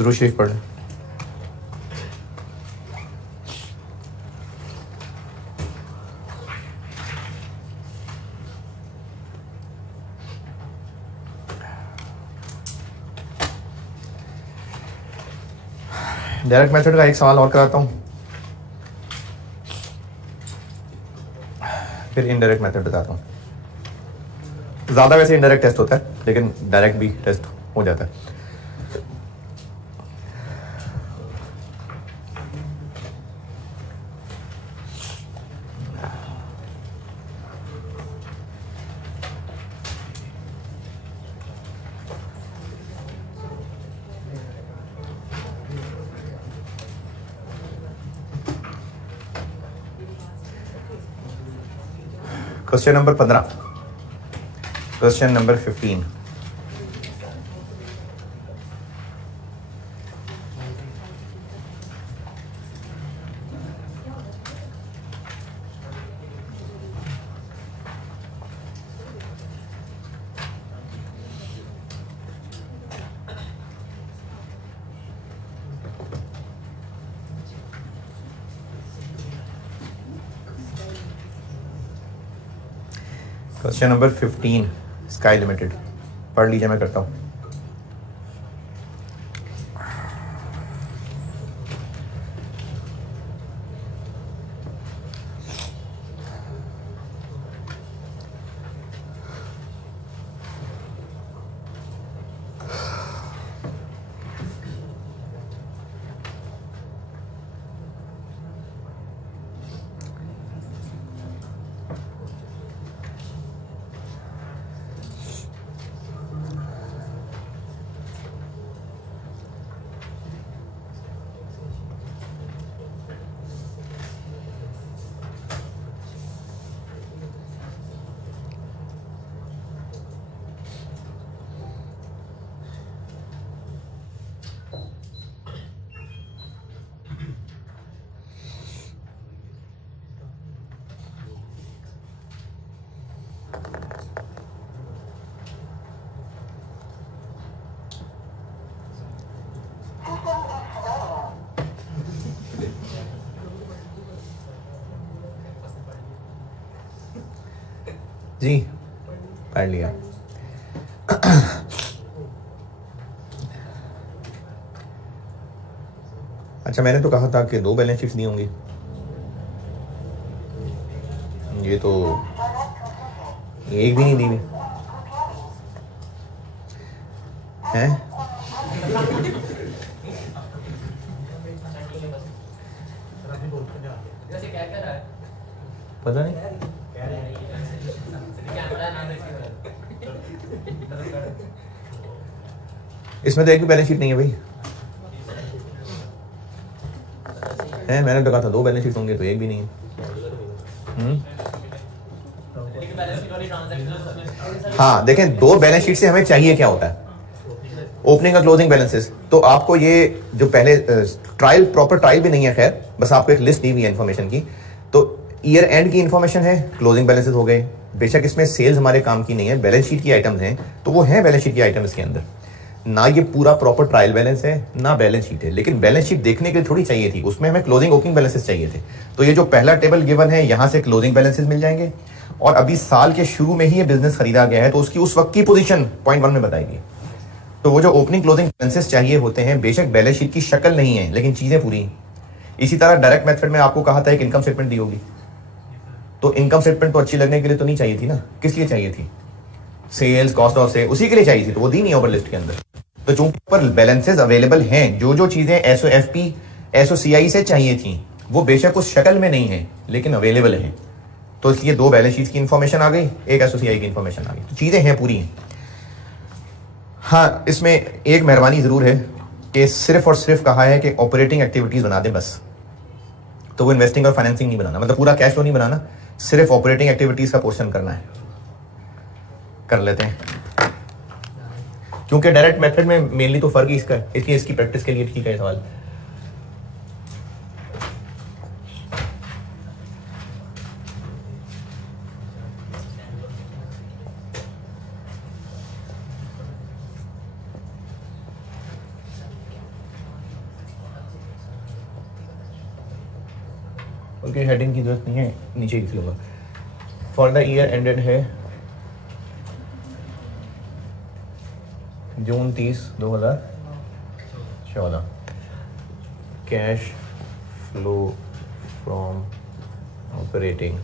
दुरूद शरीफ पढ़ लें। डायरेक्ट मेथड का एक सवाल और कराता हूँ, फिर इनडायरेक्ट मेथड बताता हूँ। ज़्यादा वैसे इनडायरेक्ट टेस्ट होता है, लेकिन डायरेक्ट भी टेस्ट हो जाता है। Question number 15, question number 15। Question number 15 sky limited, पढ़ लीजिए, मैं करता हूँ। जी पढ़ लिया। अच्छा, मैंने तो कहा था कि 2 बैलेंस शीट्स दी होंगी, ये तो एक भी नहीं दी हुई है। पता नहीं, इसमें तो एक भी बैलेंस शीट नहीं है भाई, है। मैंने तो कहा था 2 बैलेंस शीट होंगे, तो एक भी नहीं है। हाँ देखें, 2 बैलेंस शीट से हमें चाहिए क्या होता है, ओपनिंग और क्लोजिंग बैलेंसेस। तो आपको ये जो पहले ट्रायल, प्रॉपर ट्रायल भी नहीं है, खैर बस आपको एक लिस्ट दी हुई है इन्फॉर्मेशन की। तो ईयर एंड की इन्फॉर्मेशन है, क्लोजिंग बैलेंसेस हो गए। बेशक इसमें सेल्स हमारे काम की नहीं है, बैलेंस शीट की आइटम्स हैं, तो वो हैं बैलेंस शीट की आइटम इसके अंदर। ना ये पूरा प्रॉपर ट्रायल बैलेंस है, ना बैलेंस शीट है, लेकिन बैलेंस शीट देखने के लिए थोड़ी चाहिए थी, उसमें हमें क्लोजिंग ओपनिंग बैलेंसेस चाहिए थे। तो ये जो पहला टेबल गिवन है, यहाँ से क्लोजिंग बैलेंसेस मिल जाएंगे, और अभी साल के शुरू में ही ये बिजनेस खरीदा गया है, तो उसकी उस वक्त की पोजीशन पॉइंट 1 में बताएगी। तो वो जो ओपनिंग क्लोजिंग बैलेंसेस चाहिए होते हैं, बेशक बैलेंस शीट की शक्ल नहीं है, लेकिन चीजें पूरी हैं। इसी तरह डायरेक्ट मेथड में आपको कहा था एक इनकम स्टेटमेंट दी होगी, तो इनकम स्टेटमेंट तो अच्छी लगने के लिए तो नहीं चाहिए थी ना, किस लिए चाहिए थी? सेल्स, कॉस्ट ऑफ सेल, उसी के लिए चाहिए थी, तो वो दी नहीं ओवर लिस्ट के अंदर। तो चूंकि पर बैलेंसेस अवेलेबल हैं, जो चीजें एसओएफपी, एसओसीआई से चाहिए थी, वो बेशक उस शक्ल में नहीं है, लेकिन अवेलेबल है। तो इसलिए 2 बैलेंस शीट की इंफॉर्मेशन आ गई, एक एसओसीआई की इंफॉर्मेशन आ गई, तो चीजें हैं पूरी हैं। हाँ, इसमें एक मेहरबानी जरूर है कि सिर्फ और सिर्फ कहा है कि ऑपरेटिंग एक्टिविटीज बना दें बस। तो वो इन्वेस्टिंग और फाइनेंसिंग नहीं बनाना, मतलब पूरा कैश फ्लो नहीं बनाना, सिर्फ ऑपरेटिंग एक्टिविटीज का पोर्शन करना है। कर लेते हैं, क्योंकि डायरेक्ट मेथड में मेनली तो फर्क ही इसका है, इसलिए इसकी प्रैक्टिस के लिए ठीक है सवाल। क्योंकि हेडिंग की जरूरत नहीं है, नीचे लिख लूँगा। फॉर द ईयर एंडेड है June 30, 2014, cash flow from operating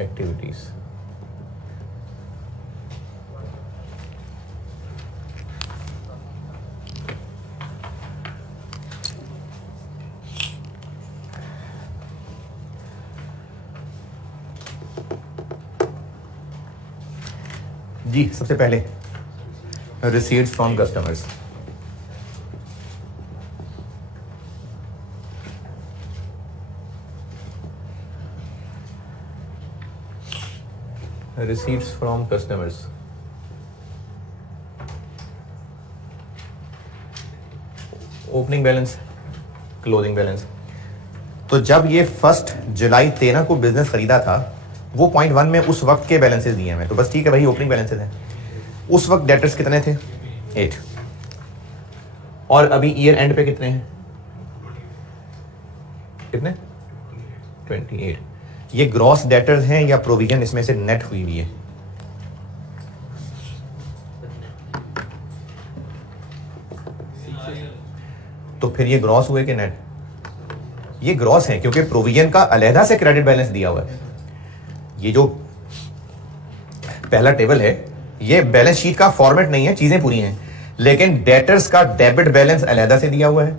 activities. जी सबसे पहले receipts from customers. Receipts from customers, opening balance, closing balance. तो जब ये 1 जुलाई 13 को बिजनेस खरीदा था, वो .1 में उस वक्त के बैलेंसेस दिए हैं, तो बस ठीक है भाई, ओपनिंग बैलेंसेस हैं। उस वक्त डेटर्स कितने थे? 8। और अभी ईयर एंड पे कितने हैं? कितने? 28। ये ग्रॉस डेटर्स हैं या प्रोविजन इसमें से नेट हुई हुई है? तो फिर ये ग्रॉस हुए कि नेट? ये ग्रॉस है, क्योंकि प्रोविजन का अलहदा से क्रेडिट बैलेंस दिया हुआ है। ये जो पहला टेबल है, ये बैलेंस शीट का फॉर्मेट नहीं है, चीजें पूरी हैं, लेकिन डेटर्स का डेबिट बैलेंस अलहदा से दिया हुआ है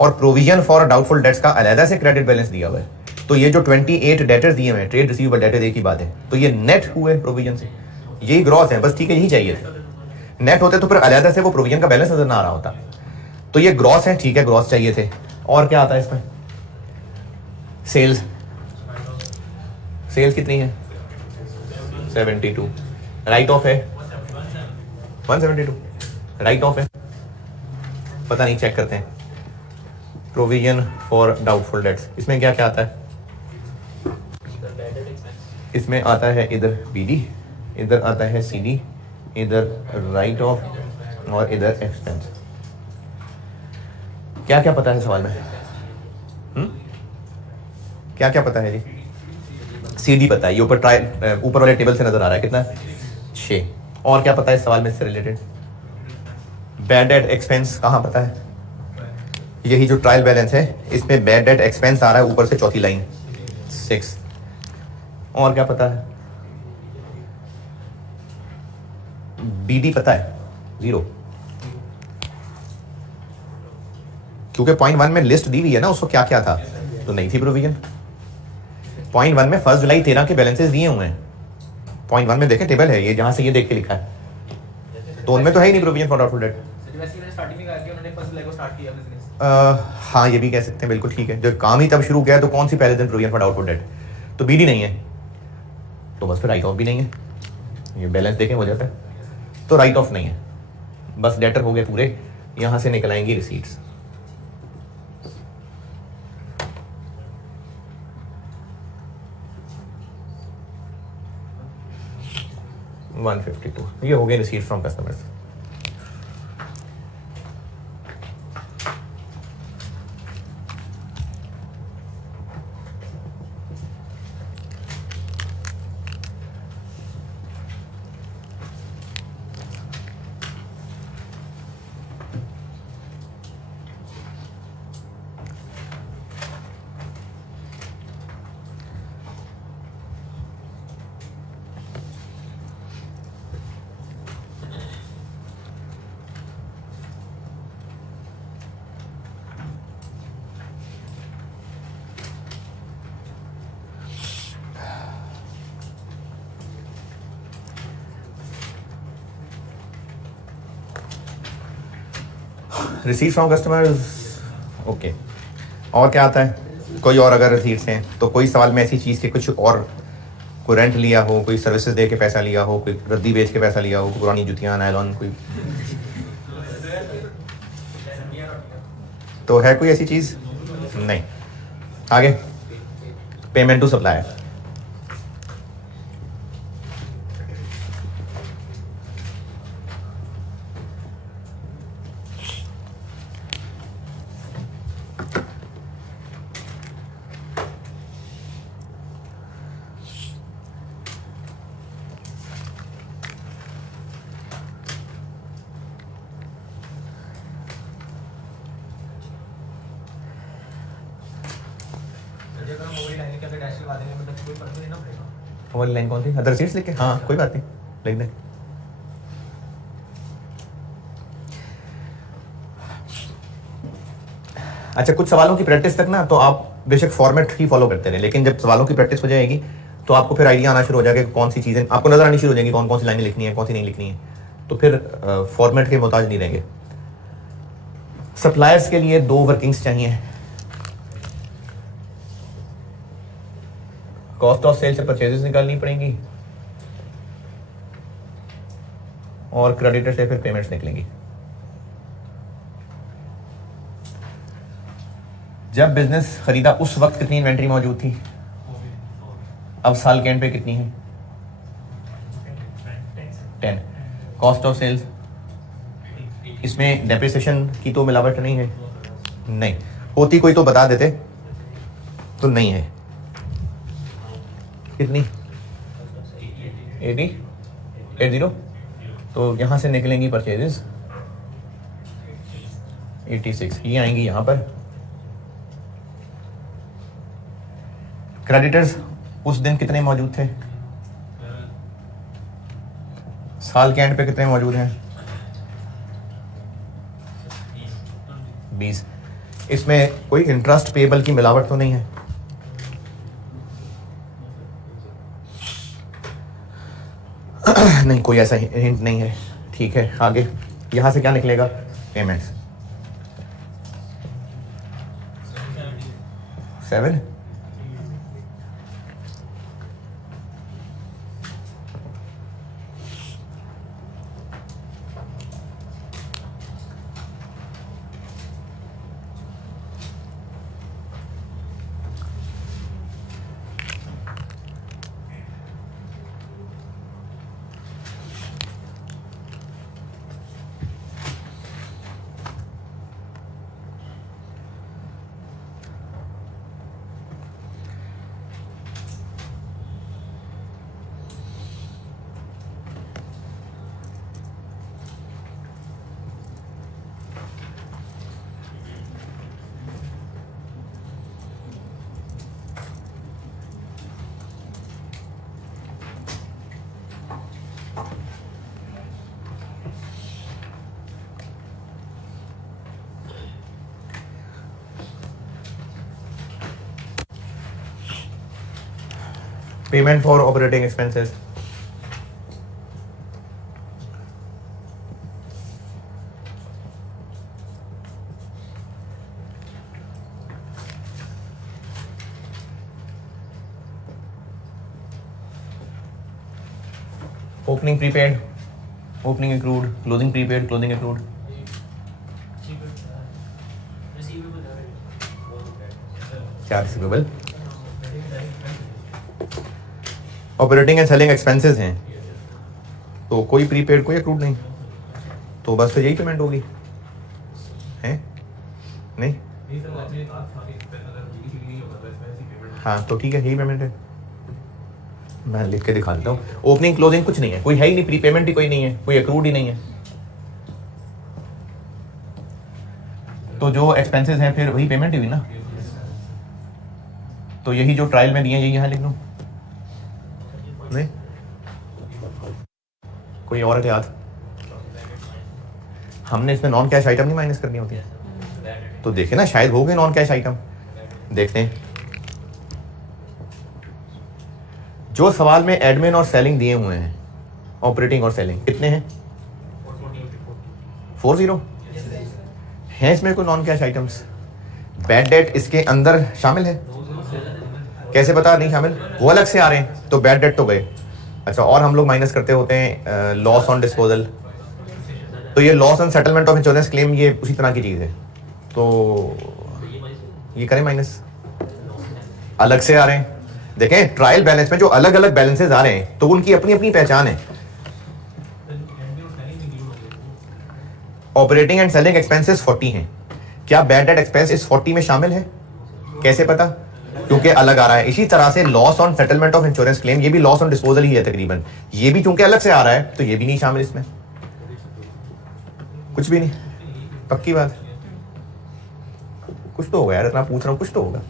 और प्रोविजन फॉर डाउटफुल डेट्स का अलहदा से क्रेडिट बैलेंस दिया हुआ है। तो ये जो 28 डेटर्स दिए हुए हैं, ट्रेड रिसीवेबल डेटर एक ही बात है, तो ये नेट हुए प्रोविजन से, यही ग्रॉस है, बस ठीक है, यही चाहिए थे। नेट होते तो फिर अलहदा से वो प्रोविजन का बैलेंस नजर ना आ रहा होता। तो ये ग्रॉस है, ठीक है, ग्रॉस चाहिए थे। और क्या आता है इसमें? सेल्स। सेल्स कितनी है? 72। राइट ऑफ है 172। राइट ऑफ है, पता नहीं, चेक करते हैं। प्रोविजन फॉर डाउटफुल डेट्स, इसमें क्या क्या आता है? इसमें आता है इधर बीडी, इधर आता है सीडी, इधर राइट ऑफ और इधर एक्सपेंस। क्या क्या पता है सवाल में? क्या क्या पता है जी? सीडी पता है, ये ऊपर वाले टेबल से नजर आ रहा है, कितना? 6। और क्या पता है सवाल में इससे रिलेटेड? बैड डेट एक्सपेंस कहाँ पता है? यही जो ट्रायल बैलेंस है, इसमें बैड डेट एक्सपेंस आ रहा है ऊपर से चौथी लाइन, 6। और क्या पता है? बीडी पता है? 0, क्योंकि .1 में लिस्ट दी हुई है ना, उसको क्या क्या था, तो नहीं थी प्रोविजन। .1 में 1 जुलाई 13 के बैलेंसेस दिए हुए हैं। .1 में देखें, टेबल है ये, जहां से ये देख के लिखा है, तो उनमें तो है ही नहीं प्रोविजन फॉर डाउटफुल डेट। हाँ, ये भी कह सकते हैं, बिल्कुल ठीक है। जब काम ही तब शुरू किया तो कौन सी पहले दिन प्रोविजन फॉर डाउटफुल डेट? तो बीडी नहीं है, तो बस फिर राइट ऑफ भी नहीं है। ये बैलेंस देखें हो जाता है, तो राइट ऑफ नहीं है, बस डेटर हो गए पूरे। यहां से निकल आएंगी रिसीट्स। $152, ये हो गए receipt from customers. Receipt from customers, okay. और क्या आता है? कोई और अगर रिसीट्स हैं तो कोई सवाल में ऐसी चीज़ के कुछ और, कोई रेंट लिया हो, कोई सर्विसेज दे के पैसा लिया हो, कोई रद्दी बेच के पैसा लिया हो, पुरानी जुतियाँ, नायलॉन, कोई तो है कोई ऐसी चीज़? नहीं। आगे, पेमेंट टू सप्लायर। देंगे, मतलब कोई फर्क नहीं ना पड़ेगा। वो वाली लाइन कौन थी? अदर सीट्स लिख के, हाँ कोई बात नहीं, लिख दें। अच्छा, कुछ सवालों की प्रैक्टिस तक ना तो आप बेशक फॉर्मेट ही फॉलो करते रहे, लेकिन जब सवालों की प्रैक्टिस हो जाएगी तो आपको फिर आइडिया आना शुरू हो जाएगा कि कौन सी चीज़ें आपको नजर आनी शुरू हो जाएंगी, कौन कौन सी लाइनें लिखनी है, कौन सी नहीं लिखनी है, तो फिर फॉर्मेट के मोहताज नहीं रहेंगे। सप्लायर्स के लिए 2 वर्किंग्स चाहिए, कॉस्ट ऑफ सेल से परचेजेस निकालनी पड़ेंगी और क्रेडिटर से फिर पेमेंट्स निकलेंगी। जब बिजनेस खरीदा उस वक्त कितनी इन्वेंट्री मौजूद थी, अब साल के एंड पे कितनी है? 10। कॉस्ट ऑफ सेल्स, इसमें डेप्रिसिएशन की तो मिलावट नहीं है, नहीं होती कोई तो बता देते, तो नहीं है। कितनी? 80, तो यहां से निकलेंगी परचेजेस 86, ये आएंगी यहां पर। क्रेडिटर्स उस दिन कितने मौजूद थे, साल के एंड पे कितने मौजूद हैं? 20। इसमें कोई इंटरेस्ट पेबल की मिलावट तो नहीं है? नहीं, कोई ऐसा हिंट नहीं है, ठीक है। आगे यहां से क्या निकलेगा? Payments 7। Payment for operating expenses. Opening prepaid, opening accrued, closing prepaid, closing accrued. क्या receivable? Operating and selling expenses हैं, तो कोई प्रीपेड कोई अक्रूड नहीं, तो बस तो यही पेमेंट होगी, है नहीं? हाँ तो ठीक है, यही पेमेंट है, मैं लिख के दिखा देता हूँ। ओपनिंग क्लोजिंग कुछ नहीं है, कोई है ही नहीं, प्री पेमेंट ही कोई नहीं है, कोई अक्रूड ही नहीं है, तो जो एक्सपेंसेस हैं फिर वही पेमेंट ही हुई ना, तो यही जो ट्रायल में दिए यही यहाँ लिख लूँ? नहीं, कोई और है याद? हमने इसमें नॉन कैश आइटम नहीं माइनस करनी होती है, तो देखें ना, शायद हो गए नॉन कैश आइटम। देखते हैं जो सवाल में एडमिन और सेलिंग दिए हुए हैं, ऑपरेटिंग और सेलिंग कितने हैं? 40 हैं इसमें कोई non cash items? Bad debt इसके अंदर शामिल है? कैसे पता नहीं शामिल? वो अलग से आ रहे हैं, तो बैड डेट तो गए। अच्छा, और हम लोग माइनस करते होते हैं लॉस ऑन डिस्पोजल, तो ये loss on settlement of insurance claim, ये उसी तरह की चीज़ है, तो ये करें माइनस, अलग से आ रहे हैं। देखें ट्रायल बैलेंस में जो अलग अलग बैलेंसेस आ रहे हैं, तो उनकी अपनी अपनी पहचान है। ऑपरेटिंग एंड सेलिंग एक्सपेंसेस 40 हैं, क्या बैड डेट एक्सपेंस इस 40 में शामिल है? कैसे पता? क्योंकि अलग आ रहा है। इसी तरह से loss on settlement of insurance claim, ये भी लॉस ऑन डिस्पोजल ही है तकरीबन, ये भी चूंकि अलग से आ रहा है तो ये भी नहीं शामिल इसमें, कुछ भी नहीं, पक्की बात। कुछ तो होगा यार, इतना पूछ रहा हूं, कुछ तो होगा।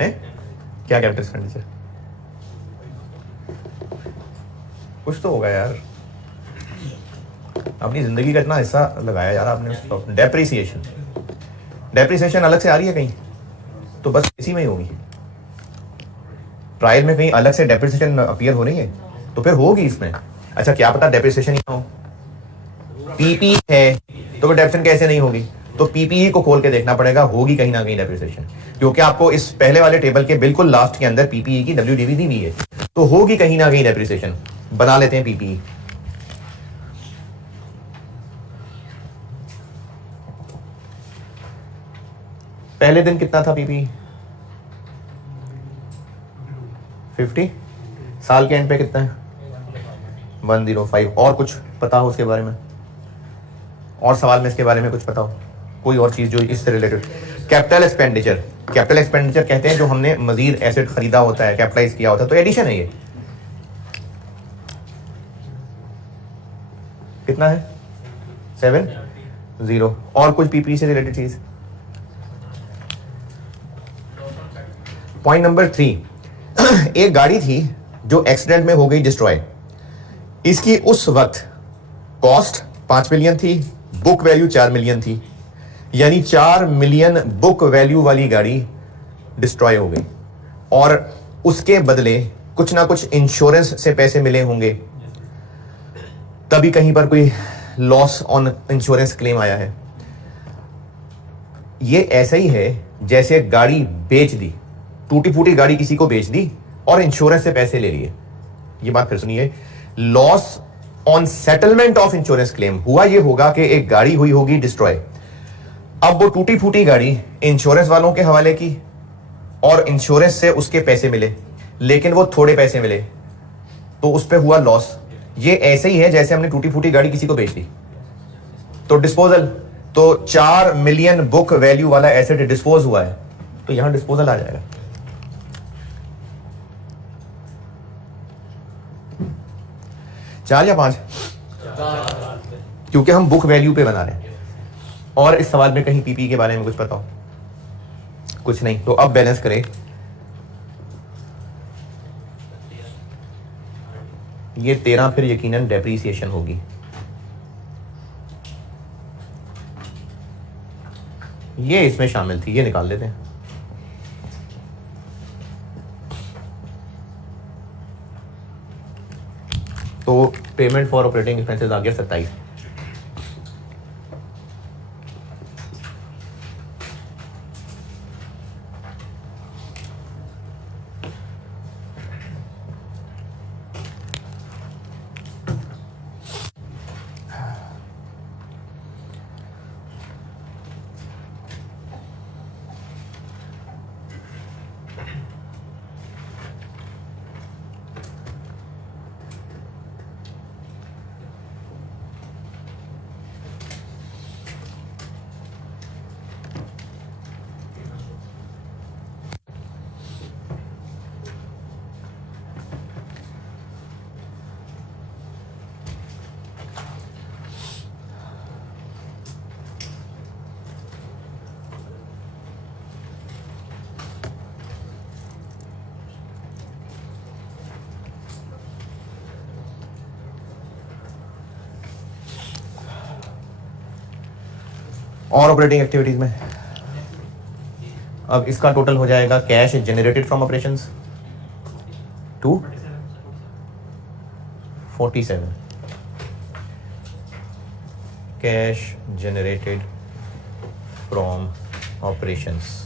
है क्या कैपिटल एक्सपेंडिचर? कुछ तो होगा यार, अपनी जिंदगी का इतना हिस्सा लगाया यार आपने। डेप्रिसिएशन, डेप्रिसिएशन अलग से आ रही है कहीं? तो बस इसी में ही होगी। ट्रायल में कहीं अलग से डेप्रिसिएशन अपीयर हो रही है तो फिर होगी इसमें। अच्छा क्या पता डेप्रिसिएशन ही ना हो, पीपी है तो फिर डेप्रिसिएशन कैसे नहीं होगी? तो पीपीई को खोल के देखना पड़ेगा, होगी कहीं ना कहीं डेप्रिसिएशन, क्योंकि आपको इस पहले वाले टेबल के बिल्कुल लास्ट के अंदर पीपीई की डब्ल्यूडीवी दी हुई है, तो होगी कहीं ना कहीं डेप्रिसिएशन। बना लेते हैं पीपीई। पहले दिन कितना था पीपीई? 50। साल के एंड पे कितना है? 105। और कुछ पता हो उसके बारे में? और सवाल में इसके बारे में कुछ पता हो? कोई और चीज जो इससे related? Capital expenditure, capital expenditure कहते हैं जो हमने मजीद एसेट खरीदा होता है, कैपिटलाइज किया होता है, तो एडिशन है ये। कितना है? 70। और कुछ पीपी से रिलेटेड चीज? पॉइंट नंबर 3, एक गाड़ी थी जो एक्सीडेंट में हो गई डिस्ट्रॉय। इसकी उस वक्त कॉस्ट 5 मिलियन थी, बुक वैल्यू 4 मिलियन थी, यानी 4 मिलियन बुक वैल्यू वाली गाड़ी डिस्ट्रॉय हो गई, और उसके बदले कुछ ना कुछ इंश्योरेंस से पैसे मिले होंगे, तभी कहीं पर कोई लॉस ऑन इंश्योरेंस क्लेम आया है। ये ऐसा ही है जैसे गाड़ी बेच दी, टूटी फूटी गाड़ी किसी को बेच दी और इंश्योरेंस से पैसे ले लिए। ये बात फिर सुनिए, loss on settlement of insurance claim हुआ ये होगा कि एक गाड़ी हुई होगी डिस्ट्रॉय, अब वो टूटी फूटी गाड़ी इंश्योरेंस वालों के हवाले की और इंश्योरेंस से उसके पैसे मिले, लेकिन वो थोड़े पैसे मिले तो उस पर हुआ लॉस। ये ऐसे ही है जैसे हमने टूटी फूटी गाड़ी किसी को बेच दी तो डिस्पोजल, तो 4 मिलियन बुक वैल्यू वाला एसेट डिस्पोज हुआ है तो यहां डिस्पोजल आ जाएगा। 4 या 5? क्योंकि हम बुक वैल्यू पे बना रहे हैं। और इस सवाल में कहीं पीपी के बारे में कुछ पता हो? कुछ नहीं। तो अब बैलेंस करें, ये 13 फिर यकीनन डेप्रीसिएशन होगी। ये इसमें शामिल थी, ये निकाल लेते हैं। तो पेमेंट फॉर ऑपरेटिंग एक्सपेंसेस आ गया 27। और ऑपरेटिंग एक्टिविटीज में अब इसका टोटल हो जाएगा cash generated from operations 247, cash generated from operations.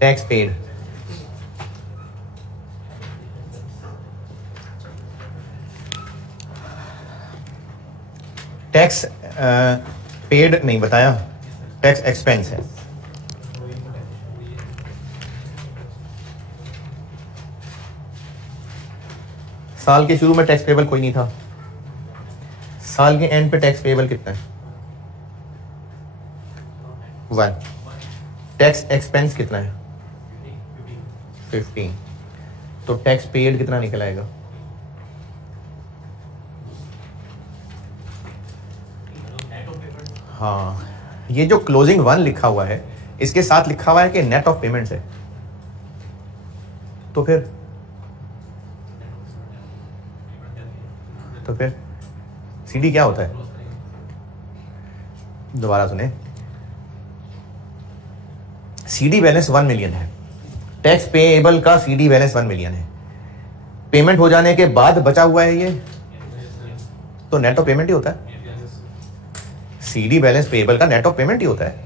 Tax paid, tax paid नहीं बताया, टैक्स एक्सपेंस है। साल के शुरू में टैक्स पेबल कोई नहीं था, साल के एंड पे टैक्स पेबल कितना है? 1। टैक्स एक्सपेंस कितना है? 15। तो टैक्स पेड कितना निकल आएगा? हाँ, ये जो क्लोजिंग 1 लिखा हुआ है इसके साथ लिखा हुआ है कि नेट ऑफ पेमेंट्स है, तो फिर सीडी क्या होता है? दोबारा सुने, सीडी बैलेंस 1 मिलियन है, टैक्स पेएबल का सीडी बैलेंस 1 मिलियन है, पेमेंट हो जाने के बाद बचा हुआ है ये, तो नेट ऑफ पेमेंट ही होता है। सीडी बैलेंस पेएबल का नेट ऑफ पेमेंट ही होता है।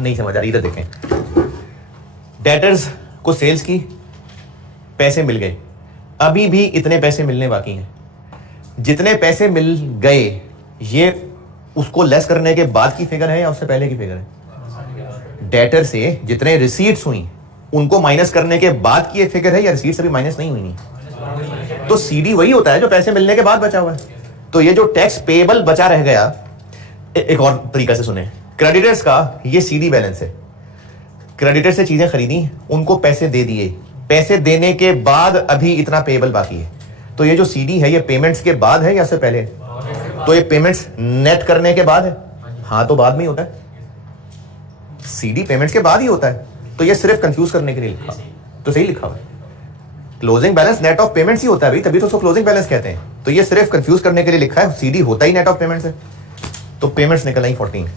नहीं समझ आ रही? इधर देखें, डेटर्स को सेल्स की पैसे मिल गए, अभी भी इतने पैसे मिलने बाकी हैं। जितने पैसे मिल गए ये उसको लेस करने के बाद की फिगर है या उससे पहले की फिगर है? डेटर से जितने रिसीट्स हुई उनको माइनस करने के बाद की ये फिगर है या रिसीट्स अभी माइनस नहीं हुई? नहीं, तो सीडी वही होता है जो पैसे मिलने के बाद बचा हुआ है। तो ये जो टैक्स पेएबल बचा रह गया, एक और तरीका से सुने, क्रेडिटर्स का ये सीडी बैलेंस है। क्रेडिटर से चीजें खरीदी, उनको पैसे दे दिए, पैसे देने के बाद अभी इतना पेएबल बाकी है, तो ये जो सीडी है ये पेमेंट्स के बाद है या से पहले? तो ये पेमेंट्स नेट करने के बाद है। हाँ, तो बाद में ही होता है, सीडी पेमेंट्स के बाद ही होता है। तो ये सिर्फ कंफ्यूज करने के लिए लिखा, तो सही लिखा हुआ है। Closing balance net of payments ही होता है भाई, तभी तो उसको क्लोजिंग बैलेंस कहते हैं। तो ये सिर्फ कंफ्यूज करने के लिए लिखा है, सीडी होता ही नेट ऑफ पेमेंट्स है। तो पेमेंट्स निकल आई 14।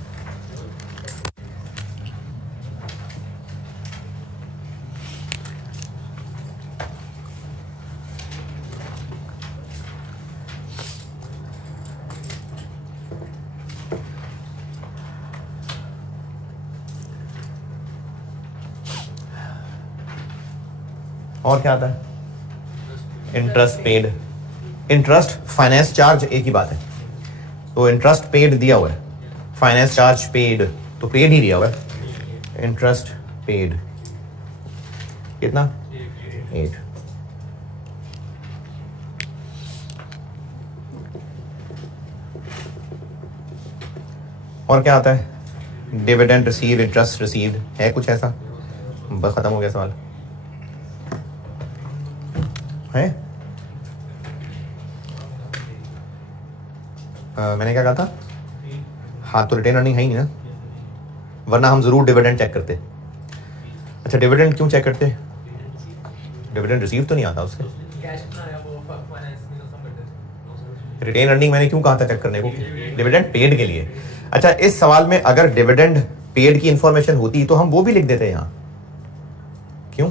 और क्या आता है? Interest paid, interest finance charge एक ही बात है। तो इंटरेस्ट पेड दिया हुआ है, फाइनेंस चार्ज पेड, तो पेड ही दिया हुआ है। इंटरेस्ट पेड कितना? 8। और क्या आता है? डिविडेंड रिसीव, इंटरेस्ट रिसीव्ड, है कुछ ऐसा? बस खत्म हो गया सवाल है। मैंने क्या कहा था? हाँ, तो रिटेन अर्निंग है ही नहीं ना, वरना हम जरूर डिविडेंड चेक करते। अच्छा, डिविडेंड क्यों चेक करते? डिविडेंड रिसीव तो नहीं आता उससे। रिटेन अर्निंग मैंने क्यों कहा था चेक करने को? डिविडेंड पेड के लिए। अच्छा, इस सवाल में अगर डिविडेंड पेड की इंफॉर्मेशन होती तो हम वो भी लिख देते यहाँ। क्यों?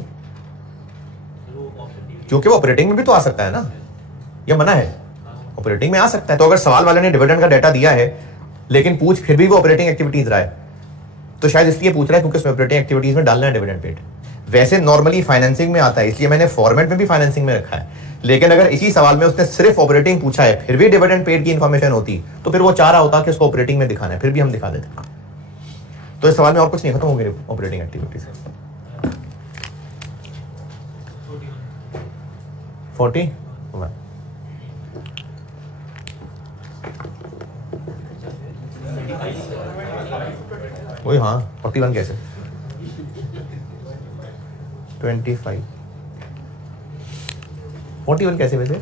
क्योंकि वो ऑपरेटिंग में भी तो आ सकता है ना, ये मना है? ऑपरेटिंग में आ सकता है। तो अगर सवाल वाले ने डिविडेंड का डाटा दिया है लेकिन पूछ फिर भी वो ऑपरेटिंग एक्टिविटीज रहा है, तो शायद इसलिए पूछ रहा है क्योंकि उसमें ऑपरेटिंग एक्टिविटीज में डालना है डिविडेंड पेड। वैसे नॉर्मली फाइनेंसिंग में आता है, इसलिए मैंने फॉर्मेट में भी फाइनेंसिंग में रखा है। लेकिन अगर इसी सवाल में उसने सिर्फ ऑपरेटिंग पूछा है फिर भी डिविडेंड पेड की इंफॉर्मेशन होती तो फिर वो चाह रहा होता कि उसको ऑपरेटिंग में दिखाना है, फिर भी हम दिखा देते। तो इस सवाल में और कुछ नहीं, खत्म हो गई ऑपरेटिंग एक्टिविटीज। 40 वही, हाँ 41 कैसे? 25 41 कैसे वैसे?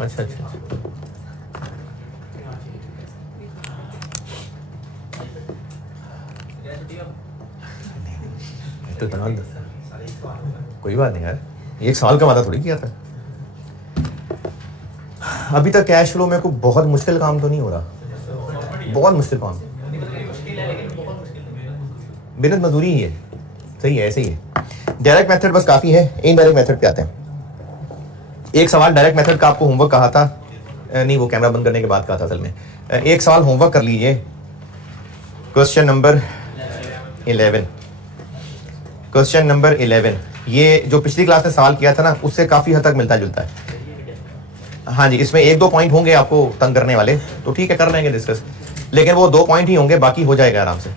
अच्छा अच्छा, तो इतना कोई बात नहीं यार, एक साल का वादा थोड़ी किया था। अभी तक कैश फ्लो में कोई बहुत मुश्किल काम तो नहीं हो रहा, बहुत मुश्किल काम, बिना मजदूरी ही है। सही है, ऐसे ही है। डायरेक्ट मेथड बस काफी है, इनडायरेक्ट मेथड पे आते हैं। एक सवाल डायरेक्ट मेथड का आपको होमवर्क कहा था, नहीं वो कैमरा बंद करने के बाद कहा था असल में। एक सवाल होमवर्क कर लीजिए, क्वेश्चन नंबर 11। क्वेश्चन नंबर 11 ये जो पिछली क्लास में सवाल किया था ना उससे काफी हद तक मिलता जुलता है। हाँ जी, इसमें 1-2 पॉइंट होंगे आपको तंग करने वाले, तो ठीक है कर लेंगे डिस्कस, लेकिन वो 2 पॉइंट ही होंगे, बाकी हो जाएगा आराम से।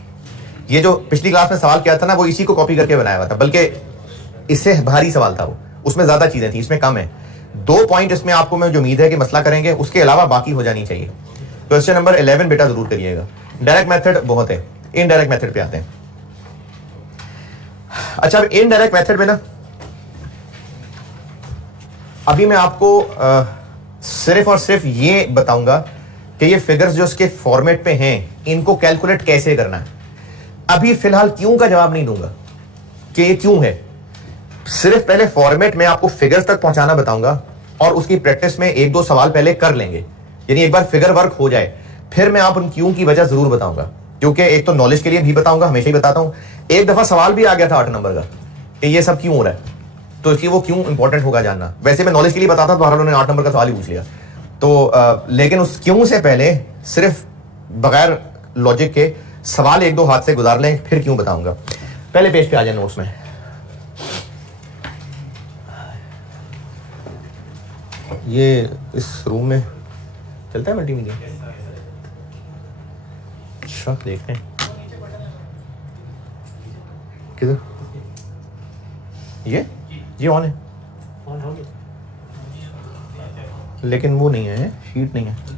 ये जो पिछली क्लास में सवाल किया था ना वो इसी को कॉपी करके बनाया हुआ था, बल्कि इससे भारी सवाल था वो, उसमें ज्यादा चीजें थी, इसमें कम है। 2 पॉइंट इसमें आपको मैं जो उम्मीद है कि मसला करेंगे, उसके अलावा बाकी हो जानी चाहिए। क्वेश्चन नंबर 11 बेटा जरूर करिएगा। डायरेक्ट मेथड बहुत है, इनडायरेक्ट मेथड पे आते हैं। अच्छा, अब इनडायरेक्ट मेथड में ना अभी मैं आपको सिर्फ और सिर्फ ये बताऊंगा कि ये फिगर्स जो इसके फॉर्मेट पे हैं इनको कैलकुलेट कैसे करना है। अभी फिलहाल क्यों का जवाब नहीं दूंगा कि ये क्यों है, सिर्फ पहले फॉर्मेट में आपको फिगर्स तक पहुंचाना बताऊंगा और उसकी प्रैक्टिस में 1-2 सवाल पहले कर लेंगे, यानी एक बार फिगर वर्क हो जाए फिर मैं आप उन क्यों की वजह जरूर बताऊंगा, क्योंकि एक तो नॉलेज के लिए भी बताऊंगा, हमेशा ही बताता हूं। एक दफा सवाल भी आ गया था 8 नंबर का कि ये सब क्यों हो रहा है, तो इसलिए वो क्यों इंपॉर्टेंट होगा जानना। वैसे मैं नॉलेज के लिए बताता तो उन्होंने 8 नंबर का सवाल ही पूछ लिया, तो लेकिन उस क्यों से पहले सिर्फ बगैर लॉजिक के सवाल 1-2 हाथ से गुजार लें, फिर क्यों बताऊंगा। पहले पेज पे आ जाए नोट्स में। ये इस रूम में चलता है मल्टीमीडिया, अच्छा देखते हैं किधर, ये ऑन है लेकिन वो नहीं है, शीट नहीं है।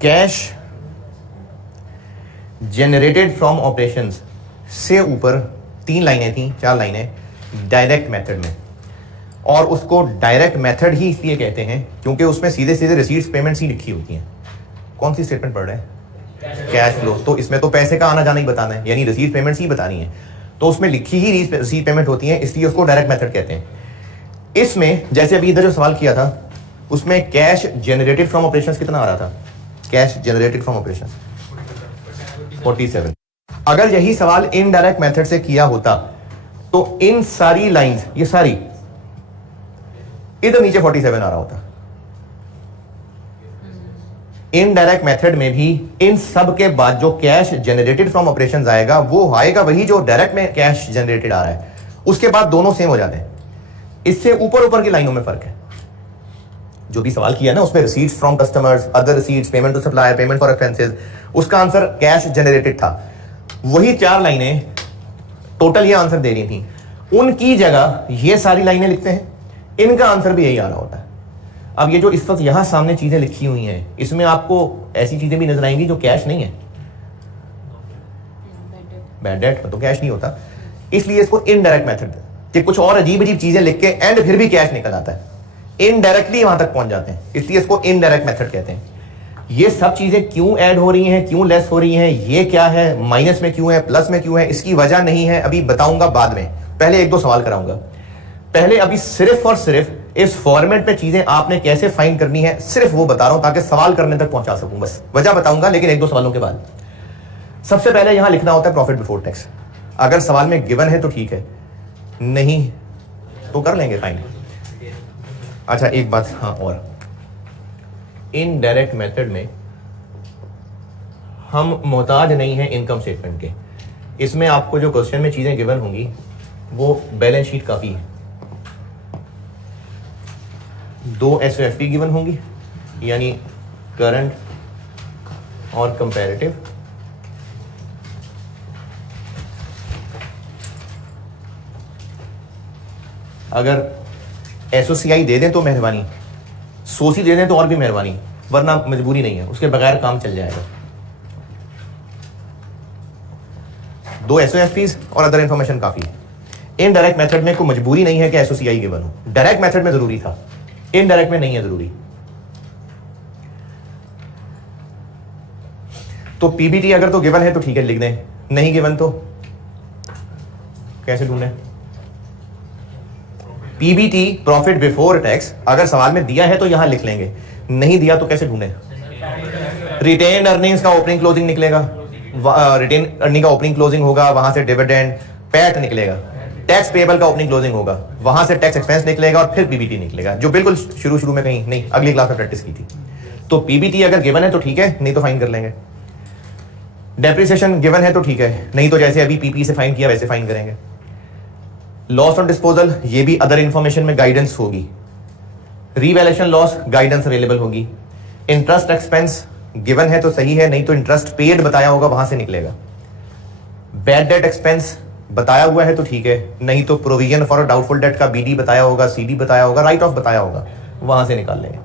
कैश जनरेटेड फ्रॉम ऑपरेशंस से ऊपर 3 लाइनें थी, 4 लाइनें डायरेक्ट मेथड में, और उसको डायरेक्ट मेथड ही इसलिए कहते हैं क्योंकि उसमें सीधे सीधे रिसीट्स पेमेंट्स ही लिखी होती हैं। कौन सी स्टेटमेंट पढ़ रहे हैं? Cash flow. तो इसमें तो पैसे का आना जाना ही बताना है, यानी रिसीट पेमेंट्स ही बतानी है, तो उसमें लिखी ही रिसीट पेमेंट होती है, इसलिए उसको डायरेक्ट मेथड कहते हैं। इसमें जैसे अभी इधर जो सवाल किया था उसमें कैश जनरेटेड फ्रॉम ऑपरेशंस कितना आ रहा था? Cash generated from operations 47। अगर यही सवाल इनडायरेक्ट मेथड से किया होता तो इन सारी लाइंस, ये सारी इधर नीचे 47 आ रहा होता। इनडायरेक्ट मेथड में भी इन सब के बाद जो कैश जनरेटेड फ्रॉम ऑपरेशंस आएगा वो आएगा वही जो डायरेक्ट में कैश जनरेटेड आ रहा है, उसके बाद दोनों सेम हो जाते हैं। इससे ऊपर ऊपर की लाइनों में फर्क है। जो भी सवाल किया ना उसमें receipts from customers, other receipts, payment to supplier, payment for expenses, उसका आंसर कैश जनरेटेड था। वही 4 लाइनें टोटल ये आंसर दे रही थी, उनकी जगह ये सारी लाइनें लिखते हैं, इनका आंसर भी यही आ रहा होता है। अब ये जो इस वक्त यहां सामने चीजें लिखी हुई हैं इसमें आपको ऐसी चीजें भी नजर आएंगी जो कैश नहीं है। बैड डेट तो कैश नहीं होता, इसलिए इसको इनडायरेक्ट मेथड, कि कुछ और अजीब अजीब चीजें लिख के एंड फिर भी कैश निकल आता है, इनडायरेक्टली वहां तक पहुंच जाते हैं, इसलिए इसको इनडायरेक्ट मेथड कहते हैं। ये सब चीजें क्यों ऐड हो रही हैं, क्यों लेस हो रही हैं, ये क्या है, माइनस में क्यों है, प्लस में क्यों है, इसकी वजह नहीं है, अभी बताऊंगा बाद में। पहले 1-2 सवाल कराऊंगा। पहले अभी सिर्फ और सिर्फ इस फॉर्मेट में चीजें आपने कैसे फाइंड करनी है सिर्फ वो बता रहा हूं ताकि सवाल करने तक पहुंचा सकूं। बस वजह बताऊंगा लेकिन 1-2 सवालों के बाद। सबसे पहले यहां लिखना होता है प्रॉफिट बिफोर टैक्स। अगर सवाल में गिवन है तो ठीक है, नहीं तो कर लेंगे फाइंड। अच्छा एक बात हाँ और, इनडायरेक्ट मेथड में हम मोहताज नहीं हैं इनकम स्टेटमेंट के। इसमें आपको जो क्वेश्चन में चीजें गिवन होंगी वो बैलेंस शीट काफी है। 2 SFP गिवन होंगी, यानी करंट और कंपैरेटिव। अगर एसओसीआई दे दें तो मेहरबानी, सोसी दे दें तो और भी मेहरबानी, वरना मजबूरी नहीं है, उसके बगैर काम चल जाएगा। 2 एसओएफपीज और अदर इंफॉर्मेशन काफी है। इनडायरेक्ट मेथड में कोई मजबूरी नहीं है कि एसओसीआई गिवन हो, डायरेक्ट मेथड में जरूरी था, इनडायरेक्ट में नहीं है जरूरी। तो पीबीटी अगर तो गिवन है तो ठीक है लिख दें, नहीं गिवन तो कैसे ढूंढें? पीबीटी प्रॉफिट बिफोर टैक्स अगर सवाल में दिया है तो यहां लिख लेंगे, नहीं दिया तो कैसे ढूंढें? रिटेन अर्निंग्स का ओपनिंग क्लोजिंग निकलेगा, रिटेन अर्निंग का ओपनिंग क्लोजिंग होगा, वहां से डिविडेंड पैट निकलेगा, टैक्स पेबल का ओपनिंग क्लोजिंग होगा, वहां से टैक्स एक्सपेंस निकलेगा और फिर पीबीटी निकलेगा, जो बिल्कुल शुरू में कहीं नहीं, अगली क्लास में प्रैक्टिस की थी। तो पीबीटी अगर गिवन है तो ठीक है, नहीं तो फाइन कर लेंगे। डेप्रिसिएशन गिवन है तो ठीक है, नहीं तो जैसे अभी पीपी से फाइन किया वैसे फाइन करेंगे। लॉस ऑन डिस्पोजल, ये भी अदर इंफॉर्मेशन में गाइडेंस होगी। रीवैल्यूएशन लॉस गाइडेंस अवेलेबल होगी। इंटरेस्ट एक्सपेंस गिवन है तो सही है, नहीं तो इंटरेस्ट पेड बताया होगा वहां से निकलेगा। बैड डेट एक्सपेंस बताया हुआ है तो ठीक है, नहीं तो प्रोविजन फॉर डाउटफुल डेट का बीडी बताया होगा, सीडी बताया होगा, राइट ऑफ बताया होगा, वहां से निकाल लेंगे।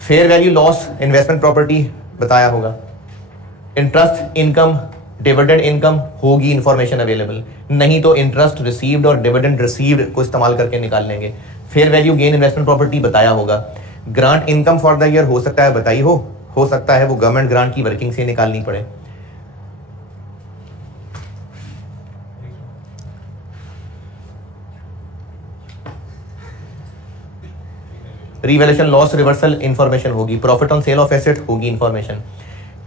Fair value loss investment property बताया होगा। इंटरेस्ट इनकम डिविडेंड इनकम होगी इंफॉर्मेशन अवेलेबल, नहीं तो इंटरेस्ट रिसीव्ड और डिविडेंड रिसीव्ड को इस्तेमाल करके निकाल लेंगे। Fair value gain investment property बताया होगा। Grant income for the year हो सकता है बताई हो सकता है वो गवर्नमेंट ग्रांट की वर्किंग से निकालनी पड़े। रिवैल्यूएशन लॉस रिवर्सल इंफॉर्मेशन होगी। Profit on sale of asset होगी इंफॉर्मेशन।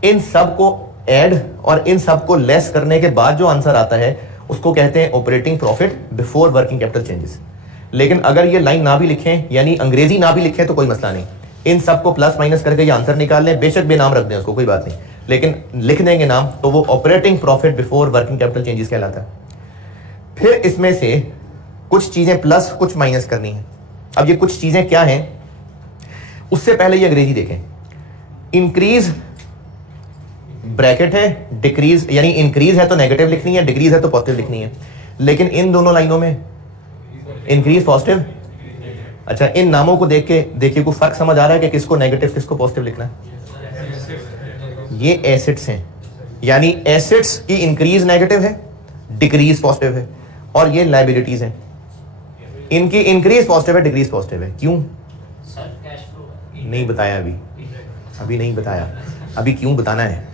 इन सब को ऐड और इन सब को लेस करने के बाद जो आंसर आता है उसको कहते हैं operating profit before working capital changes. लेकिन अगर ये लाइन ना भी लिखें यानी अंग्रेजी ना भी लिखें तो कोई मसला नहीं, इन सब को प्लस माइनस करके ये आंसर निकाल लें, बेशक बेनाम रख दें उसको, कोई बात नहीं, लेकिन लिख देंगे नाम तो वो operating profit before working capital changes कहलाता है। फिर इसमें से कुछ चीजें प्लस कुछ माइनस करनी है। अब ये कुछ चीजें क्या हैं उससे पहले ये अंग्रेजी देखें। इंक्रीज ब्रैकेट है, डिक्रीज यानी इंक्रीज है तो नेगेटिव लिखनी है, डिक्रीज है तो पॉजिटिव लिखनी है। लेकिन इन दोनों लाइनों में इंक्रीज पॉजिटिव, अच्छा इन नामों को देख के देखिए कोई फर्क समझ आ रहा है कि किसको नेगेटिव किसको पॉजिटिव लिखना है? ये एसेट्स हैं, यानी एसेट्स की इंक्रीज नेगेटिव है, डिक्रीज पॉजिटिव है, और ये लायबिलिटीज हैं, इनकी इंक्रीज पॉजिटिव है, डिक्रीज पॉजिटिव है। क्यों नहीं बताया? अभी नहीं बताया, अभी क्यों बताना है?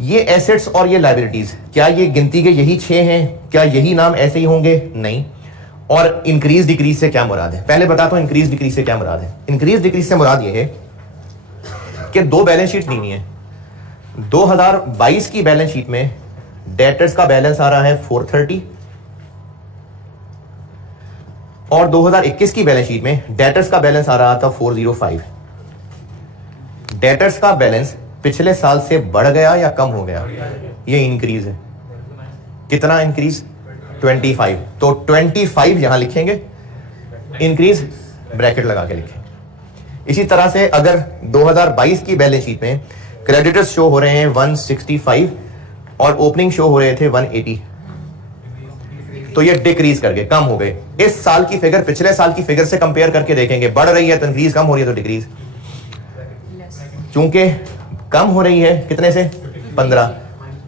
ये एसेट्स और ये लायबिलिटीज, क्या ये गिनती के यही 6 हैं? क्या यही नाम ऐसे ही होंगे? नहीं। और इंक्रीज डिक्रीज से क्या मुराद है? पहले बताता हूं इंक्रीज डिक्रीज से क्या मुराद है। इंक्रीज डिक्रीज से मुराद ये है कि 2 बैलेंस शीट ली हुई है। 2022 की बैलेंस शीट में डेटर्स का बैलेंस आ रहा है 430 और 2021 की बैलेंस शीट में डेटर्स का बैलेंस आ रहा था 405। डेटर्स का बैलेंस पिछले साल से बढ़ गया या कम हो गया? ये इंक्रीज है। कितना इंक्रीज? 25। तो 25 यहां लिखेंगे, इंक्रीज ब्रैकेट लगा के लिखेंगे। इसी तरह से अगर 2022 की बैलेंस शीट में क्रेडिटर्स शो हो रहे हैं 165 और ओपनिंग शो हो रहे थे 180, तो ये डिक्रीज करके कम हो गए। इस साल की फिगर पिछले साल की फिगर से कंपेयर करके देखेंगे, बढ़ रही है तो इंक्रीज, कम हो रही है तो डिक्रीज। चूंकि कम हो रही है कितने से? 15।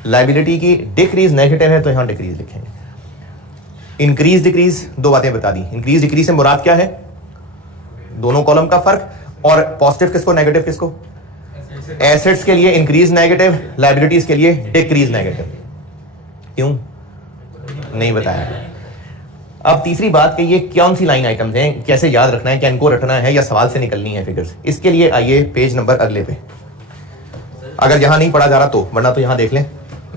लायबिलिटी की डिक्रीज नेगेटिव है तो यहां डिक्रीज लिखेंगे। इंक्रीज डिक्रीज 2 बातें बता दी। इंक्रीज डिक्रीज से मुराद क्या है? दोनों कॉलम का फर्क, और पॉजिटिव किसको नेगेटिव किसको? एसेट्स के लिए इंक्रीज नेगेटिव, लायबिलिटीज के लिए डिक्रीज नेगेटिव। क्यों नहीं बताया? अब तीसरी बात कि ये कौन सी लाइन आइटम्स हैं, कैसे याद रखना है, क्या इनको रटना है या सवाल से निकलनी है फिगर्स। इसके लिए आइए पेज नंबर अगले पे। अगर यहां नहीं पढ़ा जा रहा तो, वरना तो यहां देख लें,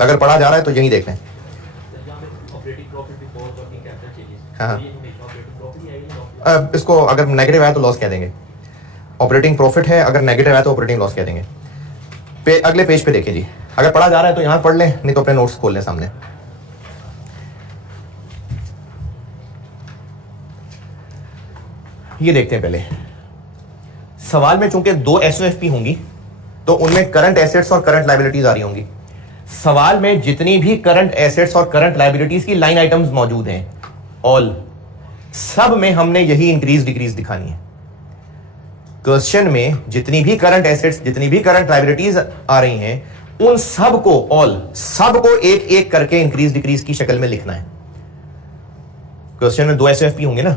अगर पढ़ा जा रहा है तो यहीं देख लें। हाँ, इसको अगर नेगेटिव है तो लॉस कह देंगे। ऑपरेटिंग प्रॉफिट है, अगर नेगेटिव है तो ऑपरेटिंग लॉस कह देंगे। अगले पेज पे देखिए जी, अगर पढ़ा जा रहा है तो यहां पढ़ लें, नहीं तो अपने नोट्स खोल लें सामने। ये देखते हैं पहले सवाल में, चूंकि 2 एसओएफपी होंगी तो उनमें करंट एसेट्स और करंट लायबिलिटीज आ रही होंगी। सवाल में जितनी भी करंट एसेट्स और करंट लायबिलिटीज की लाइन आइटम्स मौजूद हैं, ऑल सब में हमने यही इंक्रीज डिक्रीज दिखानी है। क्वेश्चन में जितनी भी करंट एसेट्स, जितनी भी करंट लायबिलिटीज आ रही हैं, उन सबको एक एक करके इंक्रीज डिक्रीज की शक्ल में लिखना है। क्वेश्चन में 2 एसओएफपी होंगे ना,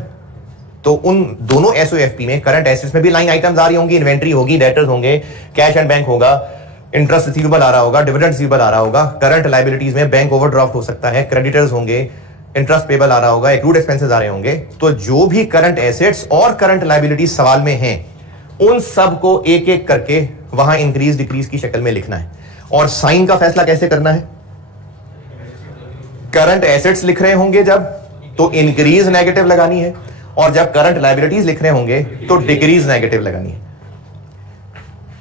तो उन दोनों एसओएफपी में करंट एसेट्स में भी लाइन आइटम्स आ रही होंगी, इन्वेंट्री होगी, डेटर्स होंगे, कैश एंड बैंक होगा, इंटरेस्ट रिसीवेबल आ रहा होगा, डिविडेंड रिसीवेबल आ रहा होगा, करंट लायबिलिटीज में बैंक ओवरड्राफ्ट हो सकता है, क्रेडिटर्स होंगे, इंटरेस्ट पेबल आ रहा होगा, एक्रूड एक्सपेंसेस आ रहे होंगे। तो जो भी करंट एसेट्स और करंट लायबिलिटीज सवाल में हैं, उन सब को एक एक करके वहां इंक्रीज डिक्रीज की शक्ल में लिखना है। और साइन का फैसला कैसे करना है? करंट एसेट्स लिख रहे होंगे जब, तो इंक्रीज नेगेटिव लगानी है, और जब करंट लायबिलिटीज लिख रहे होंगे तो डिक्रीज नेगेटिव लगानी है।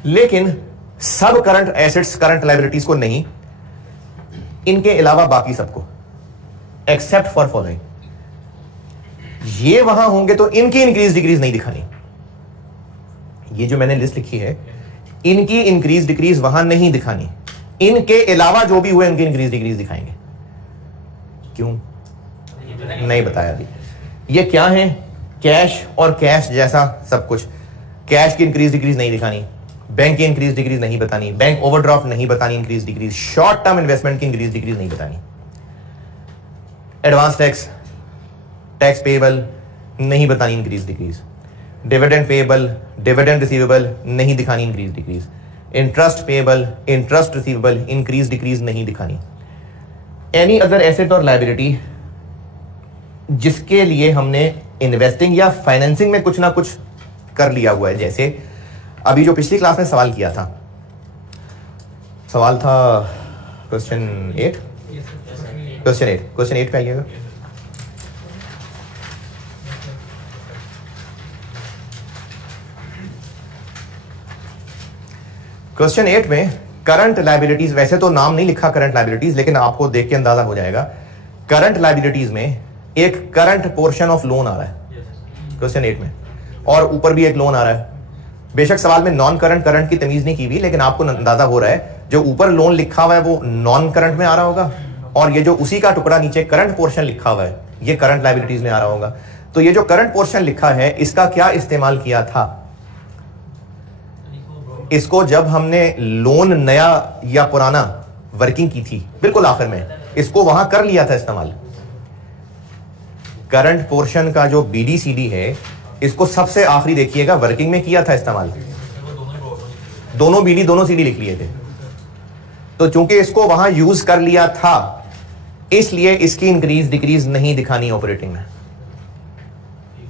लेकिन सब करंट एसेट्स करंट लायबिलिटीज को नहीं, इनके अलावा बाकी सबको, एक्सेप्ट फॉर फॉलोइंग, ये वहां होंगे तो इनकी इंक्रीज डिक्रीज नहीं दिखानी। ये जो मैंने लिस्ट लिखी है, इनकी इंक्रीज डिक्रीज वहां नहीं दिखानी, इनके अलावा जो भी हुए उनकी इंक्रीज डिक्रीज दिखाएंगे। क्यों नहीं बताया अभी। ये क्या है? कैश और कैश जैसा सब कुछ। कैश की इंक्रीज डिक्रीज नहीं दिखानी, बैंक की इंक्रीज डिक्रीज नहीं बतानी, बैंक ओवरड्राफ्ट नहीं बतानी increase decrease, short term investment की इंक्रीज डिक्रीज नहीं बतानी, एडवांस टैक्स पेएबल नहीं बतानी increase decrease, dividend payable, dividend receivable नहीं दिखानी increase decrease, interest payable, interest receivable increase decrease नहीं दिखानी। एनी अदर एसेट और लायबिलिटी जिसके लिए हमने इन्वेस्टिंग या फाइनेंसिंग में कुछ ना कुछ कर लिया हुआ है, जैसे अभी जो पिछली क्लास में सवाल किया था, सवाल था क्वेश्चन 8 पे आइएगा। क्वेश्चन 8 में करंट लायबिलिटीज, वैसे तो नाम नहीं लिखा करंट लायबिलिटीज, लेकिन आपको देख के अंदाजा हो जाएगा। करंट लायबिलिटीज में एक करंट पोर्शन ऑफ लोन आ रहा है क्वेश्चन 8 में, और ऊपर भी एक लोन आ रहा है। बेशक सवाल में नॉन करंट करंट की तमीज नहीं की हुई, लेकिन आपको अंदाजा हो रहा है जो ऊपर लोन लिखा हुआ है वो नॉन करंट में आ रहा होगा, और ये जो उसी का टुकड़ा नीचे करंट पोर्शन लिखा हुआ है ये करंट लायबिलिटीज में आ रहा होगा। तो ये जो करंट पोर्शन लिखा है इसका क्या इस्तेमाल किया था? इसको जब हमने लोन नया या पुराना वर्किंग की थी बिल्कुल आखिर में, इसको वहां कर लिया था इस्तेमाल। करंट पोर्शन का जो बीडीसीडी है इसको सबसे आखिरी देखिएगा वर्किंग में किया था इस्तेमाल, दोनों बीडी दोनों सीडी लिख लिए थे। तो चूंकि इसको वहां यूज कर लिया था इसलिए इसकी इंक्रीज डिक्रीज नहीं दिखानी ऑपरेटिंग में।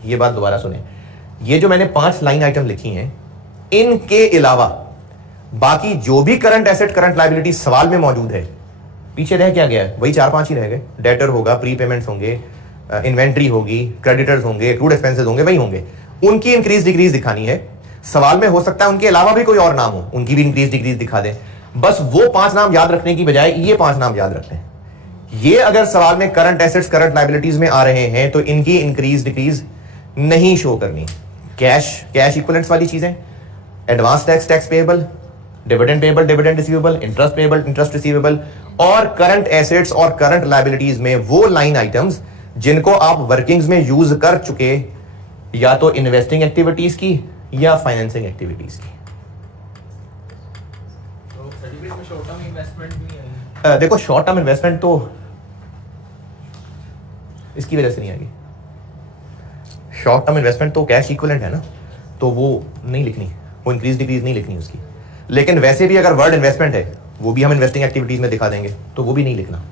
ये बात दोबारा सुने, ये जो मैंने 5 लाइन आइटम लिखी हैं इनके अलावा बाकी जो भी करंट एसेट करंट लायबिलिटी सवाल में मौजूद है, पीछे रह क्या गया है? वही 4-5 ही रह गए। डेटर होगा, प्री पेमेंट्स होंगे, इन्वेंट्री होगी, क्रेडिटर्स होंगे, एक्रूड एक्सपेंसेस होंगे, वही होंगे। उनकी इंक्रीज डिक्रीज दिखानी है। सवाल में हो सकता है उनके अलावा भी कोई और नाम हो, उनकी भी इंक्रीज डिक्रीज दिखा दें। बस वो 5 नाम याद रखने की बजाय ये 5 नाम याद रखते हैं। ये अगर सवाल में करंट एसेट्स करंट लायबिलिटीज में आ रहे हैं तो इनकी इंक्रीज डिक्रीज नहीं शो करनी। कैश इक्विवेलेंट्स वाली चीजें, advance tax payable, dividend payable, dividend receivable, interest payable, interest receivable, और करंट एसेट्स और करंट लायबिलिटीज में वो लाइन आइटम्स जिनको आप वर्किंग्स में यूज कर चुके, या तो इन्वेस्टिंग एक्टिविटीज की या फाइनेंसिंग एक्टिविटीज की। देखो शॉर्ट टर्म इन्वेस्टमेंट तो इसकी वजह से नहीं आएगी। शॉर्ट टर्म इन्वेस्टमेंट तो कैश इक्विवेलेंट है ना, तो वो नहीं लिखनी, वो इंक्रीज डिक्रीज नहीं लिखनी उसकी। लेकिन वैसे भी अगर वर्ड इन्वेस्टमेंट है वो भी हम इन्वेस्टिंग एक्टिविटीज में दिखा देंगे, तो वो भी नहीं लिखना।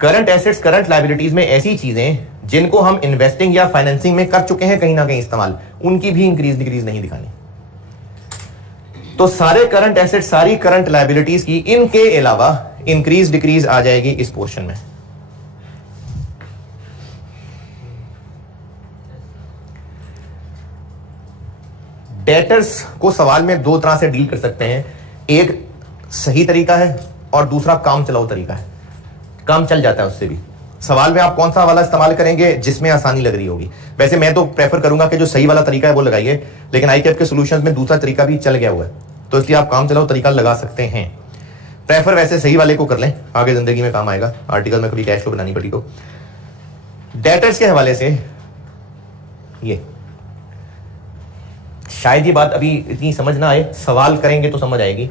करंट एसेट्स करंट लायबिलिटीज में ऐसी चीजें जिनको हम इन्वेस्टिंग या फाइनेंसिंग में कर चुके हैं कहीं ना कहीं इस्तेमाल, उनकी भी इंक्रीज डिक्रीज नहीं दिखानी। तो सारे करंट एसेट्स सारी करंट लायबिलिटीज की इनके अलावा इंक्रीज डिक्रीज आ जाएगी इस पोर्शन में। डेटर्स को सवाल में 2 तरह से डील कर सकते हैं, एक सही तरीका है और दूसरा काम चलाओ तरीका है। काम चल जाता है उससे भी। सवाल में आप कौन सा वाला इस्तेमाल करेंगे जिसमें आसानी लग रही होगी। वैसे मैं तो प्रेफर करूंगा कि जो सही वाला तरीका है वो लगाइए, लेकिन आईकैप के सॉल्यूशंस में दूसरा तरीका भी चल गया हुआ है, तो इसलिए आप काम चलाओ तरीका लगा सकते हैं। प्रेफर वैसे सही वाले को कर लें, आगे जिंदगी में काम आएगा। आर्टिकल में कभी कैश फ्लो बनानी पड़ी तो। डेटर्स के हवाले से ये शायद ये बात अभी इतनी समझ ना आए, सवाल करेंगे तो समझ आएगी।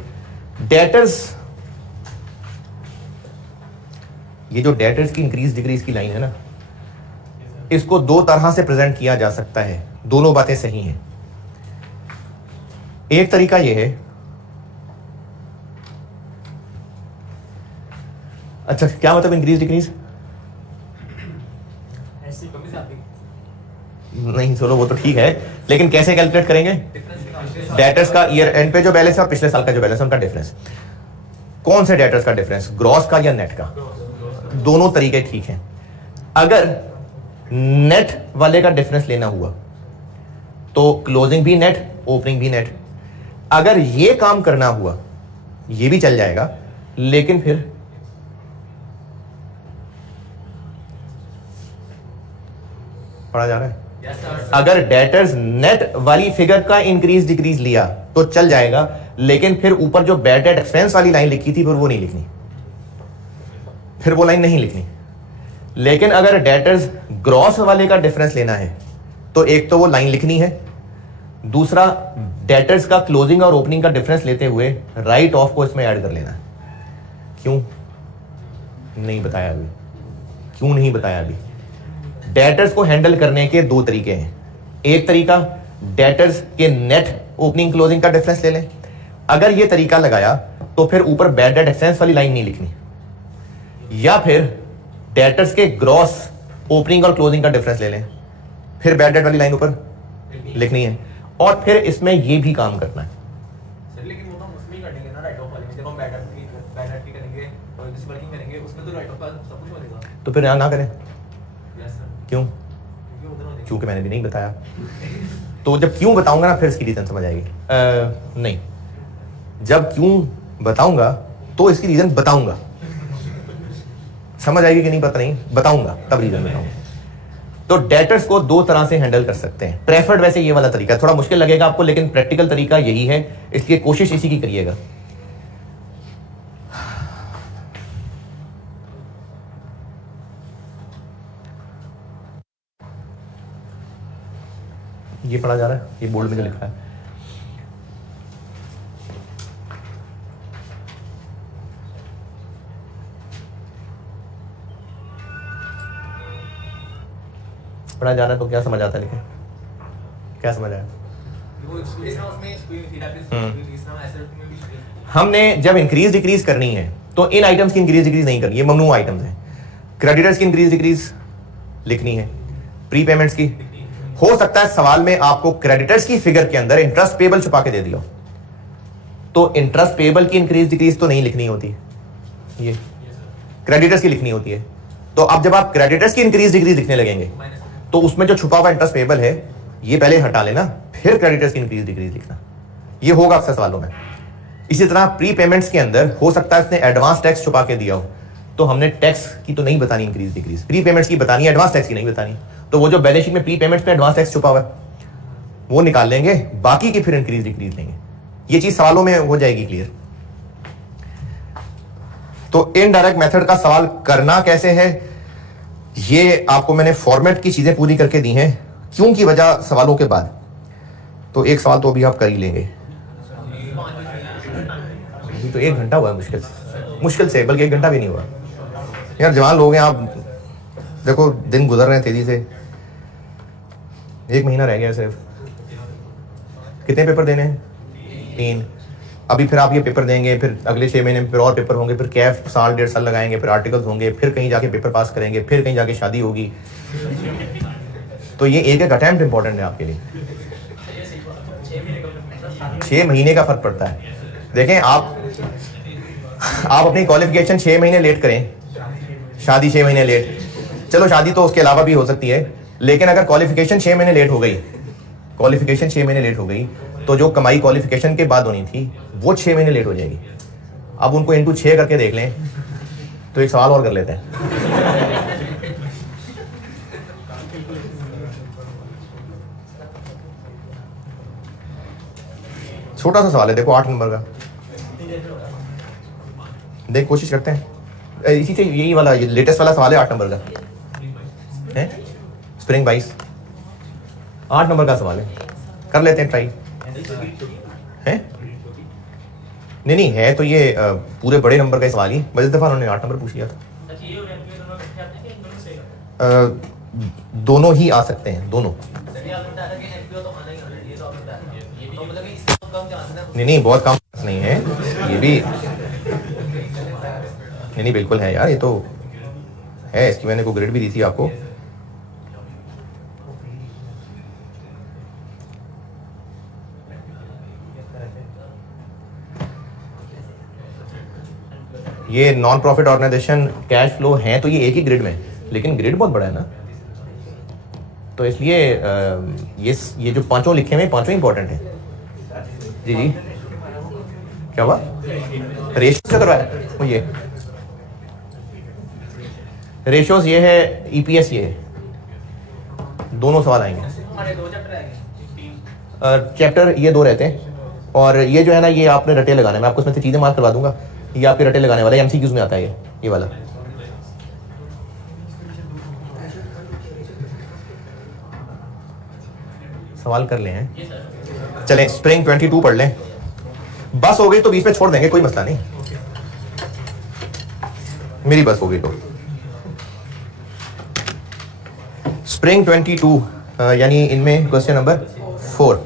डेटर्स, ये जो डेटर्स की इंक्रीज डिक्रीज की लाइन है ना, इसको दो तरह से प्रेजेंट किया जा सकता है, दोनों बातें सही हैं। एक तरीका यह है, अच्छा क्या मतलब इंक्रीज डिक्रीज? नहीं चलो वो तो ठीक है, लेकिन कैसे कैलकुलेट करेंगे? डेटर्स का ईयर एंड पे जो बैलेंस है और पिछले साल का जो बैलेंस है उनका डिफरेंस। कौन से डेटर्स का डिफरेंस, ग्रॉस का या नेट का? दोनों तरीके ठीक हैं। अगर नेट वाले का डिफरेंस लेना हुआ तो क्लोजिंग भी नेट, ओपनिंग भी नेट। अगर ये काम करना हुआ ये भी चल जाएगा, लेकिन फिर पढ़ा जा रहा है? अगर डेटर्स नेट वाली फिगर का इंक्रीज डिक्रीज लिया तो चल जाएगा, लेकिन फिर ऊपर जो बैड डेट एक्सपेंस वाली लाइन लिखी थी फिर वो नहीं लिखनी, फिर वो लाइन नहीं लिखनी। लेकिन अगर डेटर्स ग्रॉस वाले का डिफरेंस लेना है तो एक तो वो लाइन लिखनी है, दूसरा डेटर्स का क्लोजिंग और ओपनिंग का डिफरेंस लेते हुए राइट ऑफ को इसमें ऐड कर लेना है। क्यों नहीं बताया अभी? क्यों नहीं बताया अभी? डेटर्स को हैंडल करने के दो तरीके हैं। एक तरीका डेटर्स के नेट ओपनिंग क्लोजिंग का डिफरेंस ले लें। अगर ये तरीका लगाया तो फिर ऊपर बैड डेट एक्सपेंस वाली लाइन नहीं लिखनी, या फिर डेटर्स के ग्रॉस ओपनिंग और क्लोजिंग का डिफरेंस ले लें, फिर बैड डेट वाली लाइन ऊपर लिखनी है, और फिर इसमें ये भी काम करना है। लेकिन वो हम उसमें करेंगे ना, राइट ऑफ वाले में जब हम बैड डेट की करेंगे और किसी वर्किंग करेंगे उसमें तो राइट ऑफ का सब कुछ होगा। तो फिर यहां ना करें। Yes sir. क्यों? क्योंकि मैंने भी नहीं बताया। तो जब क्यों बताऊंगा ना फिर इसकी रीजन समझ आएगी। नहीं, जब क्यों बताऊंगा तो इसकी रीजन बताऊंगा, समझ आएगी कि नहीं पता नहीं, बताऊंगा तब रीजन बताऊंगा। तो डेटर्स को दो तरह से हैंडल कर सकते हैं। प्रेफर्ड वैसे ये वाला तरीका, थोड़ा मुश्किल लगेगा आपको, लेकिन प्रैक्टिकल तरीका यही है, इसलिए कोशिश इसी की करिएगा। ये पढ़ा जा रहा है, ये बोर्ड में जो लिखा है। पढ़ा जा रहा है तो क्या समझ आता है, लेकिन क्या समझ आया? हमने जब इंक्रीज डिक्रीज करनी है तो इन आइटम्स की इंक्रीज डिक्रीज नहीं करनी, ये ममनू आइटम्स हैं। क्रेडिटर्स की इंक्रीज डिक्रीज लिखनी है, प्री पेमेंट्स की। हो सकता है सवाल में आपको क्रेडिटर्स की फिगर के अंदर इंटरेस्ट पेबल छुपा के दे दिया, तो इंटरेस्ट पेबल की इंक्रीज डिक्रीज तो नहीं लिखनी होती, ये क्रेडिटर्स की लिखनी होती है। तो अब जब आप क्रेडिटर्स की इंक्रीज डिक्रीज लिखने लगेंगे तो उसमें जो छुपा हुआ इंटरेस्ट पेबल है ये पहले हटा लेना, फिर क्रेडिटर्स की इंक्रीज डिक्रीज लिखना। ये होगा अक्सर सवालों में। इसी तरह प्री पेमेंट्स के अंदर हो सकता है इसने एडवांस टैक्स छुपा के दिया हो, तो हमने टैक्स की तो नहीं बतानी इंक्रीज डिक्रीज, प्री पेमेंट्स की बतानी, एडवांस टैक्स की नहीं बतानी। तो वो जो बैलेंस शीट में प्री पेमेंट्स में एडवांस टैक्स छुपा हुआ है वो निकाल लेंगे, बाकी की फिर इंक्रीज डिक्रीज लेंगे। ये चीज सवालों में हो जाएगी क्लियर। तो इनडायरेक्ट मेथड का सवाल करना कैसे है, ये आपको मैंने फॉर्मेट की चीजें पूरी करके दी हैं क्यों की वजह सवालों के बाद। तो एक सवाल तो अभी आप कर ही लेंगे, अभी तो 1 घंटा हुआ है मुश्किल से, बल्कि 1 घंटा भी नहीं हुआ यार। जवान लोग हैं आप, देखो दिन गुजर रहे हैं तेजी से, 1 महीना रह गया सिर्फ। कितने पेपर देने हैं? 3। अभी फिर आप ये पेपर देंगे, फिर अगले 6 महीने में फिर और पेपर होंगे, फिर कैफ साल 1.5 साल लगाएंगे, फिर आर्टिकल्स होंगे, फिर कहीं जाके पेपर पास करेंगे, फिर कहीं जाके शादी होगी। तो ये एक अटेम्प्ट इंपॉर्टेंट है आपके लिए। 6 महीने का फर्क पड़ता है। देखें आप अपनी क्वालिफिकेशन 6 महीने लेट करें, शादी 6 महीने लेट, चलो शादी तो उसके अलावा भी हो सकती है, लेकिन अगर क्वालिफिकेशन 6 महीने लेट हो गई, क्वालिफिकेशन 6 महीने लेट हो गई, तो जो कमाई क्वालिफिकेशन के बाद होनी थी वो 6 महीने लेट हो जाएगी। अब उनको इंटू 6 करके देख लें, तो एक सवाल और कर लेते हैं। छोटा सा सवाल है, देखो 8 नंबर का, देख कोशिश करते हैं। इसी से यही वाला लेटेस्ट वाला सवाल है 8 नंबर का है, स्प्रिंग 22। 8 नंबर का सवाल है, कर लेते हैं ट्राई। है नहीं नहीं है तो ये पूरे बड़े नंबर का सवाल ही, बस इस दफा उन्होंने 8 नंबर पूछ लिया था। दोनों ही आ सकते हैं, दोनों। नहीं नहीं बहुत कम नहीं है ये भी, नहीं नहीं बिल्कुल है यार, ये तो है, इसकी मैंने को ग्रेड भी दी थी आपको। ये non profit organisation cash flow है तो ये एक ही ग्रिड में, लेकिन ग्रिड बहुत बड़ा है ना, तो इसलिए ये जो पांचों लिखे हुए पांचों इंपॉर्टेंट है। जी जी क्या हुआ, रेशियो क्या करवाया वो, ये रेशियोज ये है, ईपीएस ये है, दोनों सवाल आएंगे। चैप्टर ये 2 रहते हैं, और ये जो है ना ये आपने रटे लगाने, मैं आपको इसमें से चीजें मार्क करवा दूंगा, ये आपके रटे लगाने वाला एमसीक्यूज में आता है ये वाला। सवाल कर ले हैं, चलें स्प्रिंग 22 पढ़ लें, बस हो गई तो बीच में छोड़ देंगे, कोई मसला नहीं, मेरी बस हो गई तो। स्प्रिंग 22 यानी इनमें क्वेश्चन नंबर 4।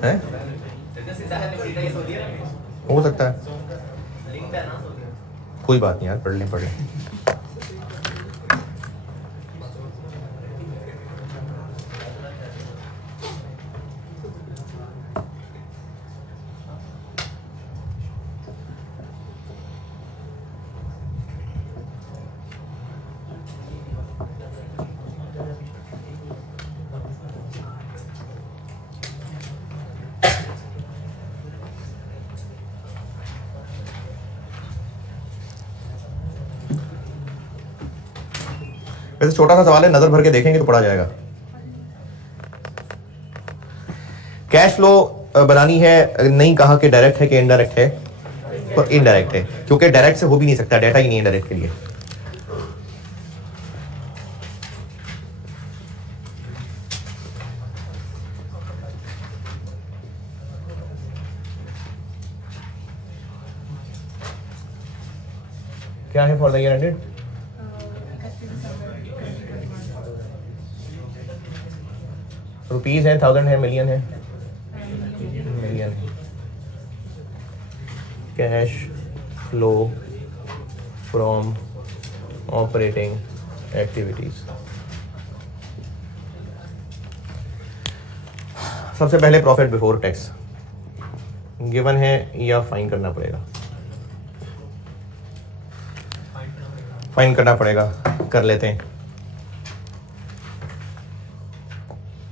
है हो सकता है, कोई बात नहीं यार, पढ़ लें। वैसे छोटा सा सवाल है, नजर भर के देखेंगे तो पढ़ा जाएगा। कैश फ्लो बनानी है, नहीं कहा कि डायरेक्ट है कि इनडायरेक्ट है, तो इनडायरेक्ट है, क्योंकि डायरेक्ट से हो भी नहीं सकता, डाटा ही नहीं है डायरेक्ट के लिए। क्या है for the year ended, rupees है, 1000 है, मिलियन है, मिलियन है। Cash flow from operating activities, सबसे पहले प्रॉफिट बिफोर टैक्स गिवन है या फाइन करना पड़ेगा, फाइन करना पड़ेगा, कर लेते हैं।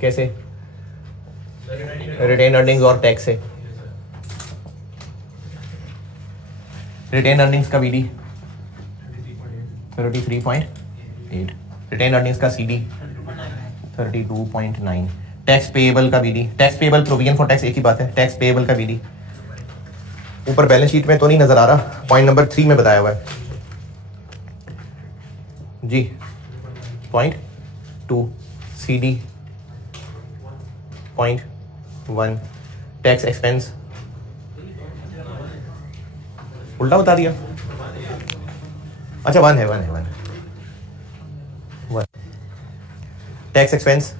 कैसे, रिटेन अर्निंग्स और टैक्स से। रिटेन अर्निंग्स का बीडी 33.8, रिटेन अर्निंग्स का सीडी 32.9, टैक्स पेएबल का BD, tax payable provision for tax एक ही बात है, टैक्स पेएबल का बीडी ऊपर बैलेंस शीट में तो नहीं नजर आ रहा, पॉइंट नंबर 3 में बताया हुआ है जी। .2 सीडी 0.1, टैक्स एक्सपेंस उल्टा बता दिया, अच्छा 1 है, 1 है, 1 टैक्स एक्सपेंस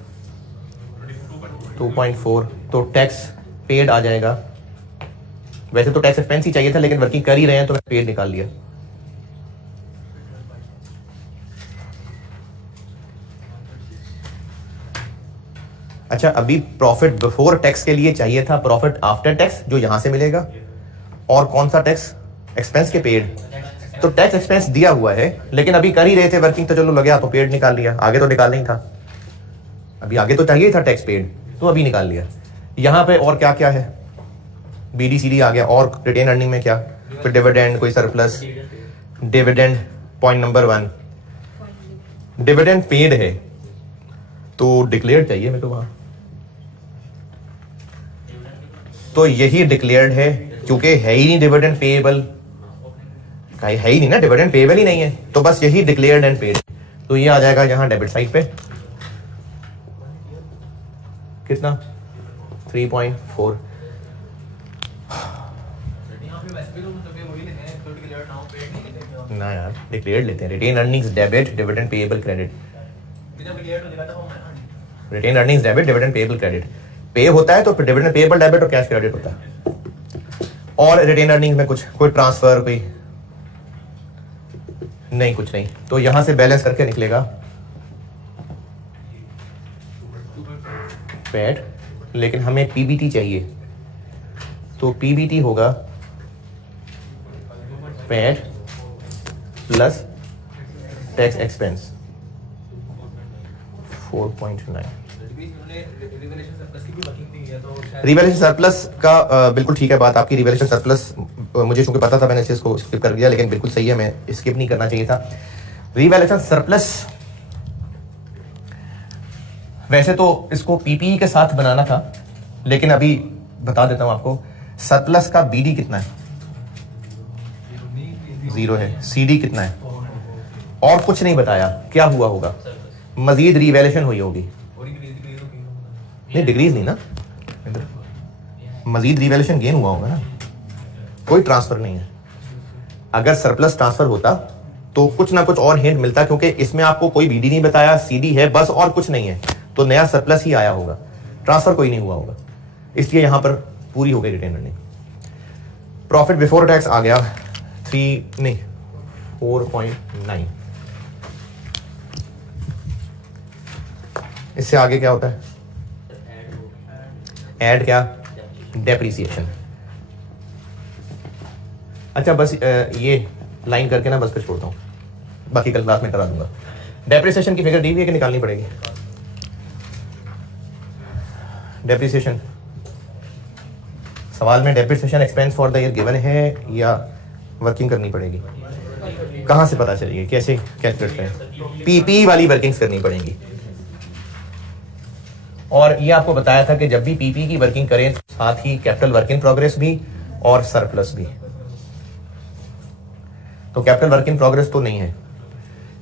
2.4, तो टैक्स पेड आ जाएगा। वैसे तो टैक्स एक्सपेंस ही चाहिए था, लेकिन वर्किंग कर ही रहे हैं तो मैं पेड निकाल लिया। अच्छा, अभी प्रॉफिट बिफोर टैक्स के लिए चाहिए था प्रॉफिट आफ्टर टैक्स, जो यहां से मिलेगा, और कौन सा टैक्स, एक्सपेंस के पेड। तो टैक्स एक्सपेंस दिया हुआ है, लेकिन अभी कर ही रहे थे वर्किंग, तो चलो लग गया तो पेड निकाल लिया, आगे तो निकालना ही था, अभी आगे तो चाहिए था टैक्स पेड, तो अभी निकाल लिया। यहां पे और क्या क्या है, बीडी सीडी आ गया, और रिटेन अर्निंग में क्या, फिर डिविडेंड, कोई surplus, dividend point number 1, dividend paid है तो डिक्लेयर्ड चाहिए मेरे को वहां, तो यही डिक्लेयर्ड है क्योंकि है ही नहीं डिविडेंड पेएबल, है ही नहीं ना, डिविडेंड पेएबल ही नहीं है, तो बस यही डिक्लेयर्ड एंड पेड, तो ये आ जाएगा यहां डेबिट साइड पे कितना 3.4। ना यार डिक्लेयर्ड लेते हैं, retain earnings debit dividend payable credit, retain earnings debit dividend payable credit, pay होता है तो डिविडेंड पेएबल डेबिट और कैश क्रेडिट होता है। और रिटेन अर्निंग्स में कुछ कोई ट्रांसफर कोई नहीं, कुछ नहीं, तो यहां से बैलेंस करके निकलेगा पैड, लेकिन हमें पीबीटी चाहिए, तो पीबीटी होगा pad plus tax expense 4.9। Revaluation surplus का बिल्कुल ठीक है बात आपकी, रिवैल्यूएशन सरप्लस मुझे चूंकि पता था मैंने इस चीज को स्किप कर दिया, लेकिन बिल्कुल सही है, मैं स्किप नहीं करना चाहिए था। रिवैल्यूएशन सरप्लस वैसे तो इसको पीपीई के साथ बनाना था, लेकिन अभी बता देता हूं आपको, सरप्लस का बीडी कितना है 0 है, सीडी कितना है, और कुछ नहीं बताया, क्या हुआ होगा, मजीद रिवैल्यूएशन हुई होगी, नहीं डिक्रीज नहीं ना, मजीद रिवैल्यूएशन गेन हुआ होगा ना, कोई ट्रांसफर नहीं है। अगर सरप्लस ट्रांसफर होता तो कुछ ना कुछ और हिंट मिलता, क्योंकि इसमें आपको कोई बीडी नहीं बताया, सीडी है बस और कुछ नहीं है, तो नया सरप्लस ही आया होगा, ट्रांसफर कोई नहीं हुआ होगा, इसलिए यहां पर पूरी हो गई retain earning. Profit before tax आ गया 4.9। इससे आगे क्या होता है, ऐड क्या, डेप्रिसिएशन। अच्छा बस ये लाइन करके ना बस पे छोड़ता हूं, बाकी कल क्लास में करा दूंगा। डेप्रिसिएशन की फिगर दी हुई है कि निकालनी पड़ेगी, डेप्रिसिएशन सवाल में depreciation expense for the year given है या वर्किंग करनी पड़ेगी, कहां से पता चलेगी, कैसे कैलकुलेट करें, पीपी वाली वर्किंग्स करनी पड़ेगी। और ये आपको बताया था कि जब भी पीपी की वर्किंग करें साथ ही कैपिटल वर्क इन प्रोग्रेस भी और सरप्लस भी, तो कैपिटल वर्क इन प्रोग्रेस तो नहीं है,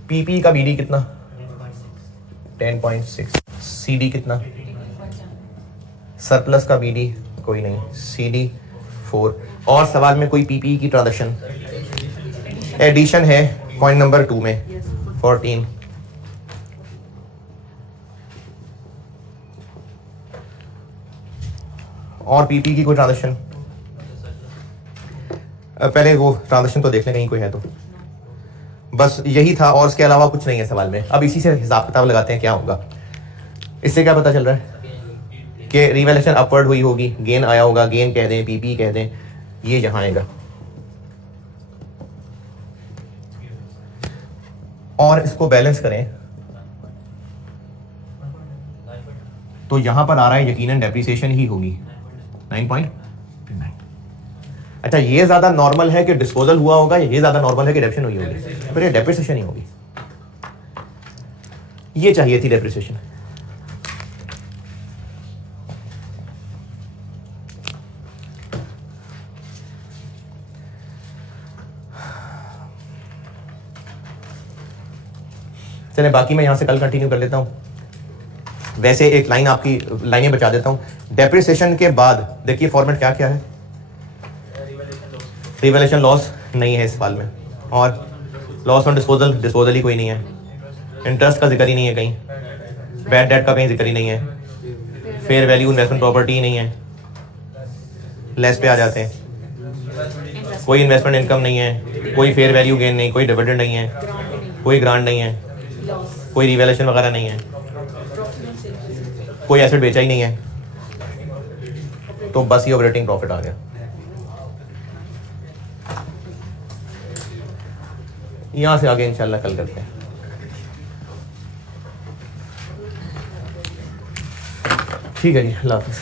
पीपी का बीडी कितना 10.6, सीडी कितना, सरप्लस का बीडी कोई नहीं, सीडी 4, और सवाल में कोई पीपी की ट्रांजैक्शन एडिशन है पॉइंट नंबर 2 में 14, और पीपी की कोई ट्रांजैक्शन, पहले वो ट्रांजैक्शन तो देख लें कहीं कोई है तो, बस यही था और इसके अलावा कुछ नहीं है सवाल में। अब इसी से हिसाब किताब लगाते हैं क्या होगा। इससे क्या पता चल रहा है कि रिवैल्यूएशन अपवर्ड हुई होगी, गेन आया होगा, गेन कह दें, पीपी कह दें, ये यहां आएगा, और इसको बैलेंस करें तो यहां पर आ रहा है यकीनन डेप्रिसिएशन ही होगी 9.9। अच्छा ये ज्यादा नॉर्मल है कि डिस्पोजल हुआ होगा, ये ज्यादा नॉर्मल है कि डेप्रिसिएशन हुई होगी, फिर ये डेप्रिसिएशन ही होगी, ये चाहिए थी डेप्रिसिएशन। चले बाकी मैं यहां से कल कंटिन्यू कर लेता हूं। वैसे एक लाइन आपकी लाइनें बचा देता हूं, डेप्रिसिएशन के बाद देखिए फॉर्मेट क्या क्या है, रिवैल्यूएशन लॉस नहीं है इस सवाल में, और लॉस ऑन डिस्पोजल, डिस्पोजल ही कोई नहीं है, इंटरेस्ट का जिक्र ही नहीं है कहीं, बैड डेट का कहीं जिक्र ही नहीं है, फेयर वैल्यू इन्वेस्टमेंट प्रॉपर्टी नहीं है, लेस पे आ जाते हैं, कोई इन्वेस्टमेंट इनकम नहीं है, कोई फेयर वैल्यू गेन नहीं, कोई डिविडेंड नहीं है, कोई ग्रांट नहीं है, कोई रिवैल्यूएशन वगैरह नहीं है, कोई एसेट बेचा ही नहीं है, तो बस ये ऑपरेटिंग प्रॉफिट आ गया। यहां से आगे इंशाल्लाह कल करते हैं। ठीक है जी, अल्लाह हाफिज़।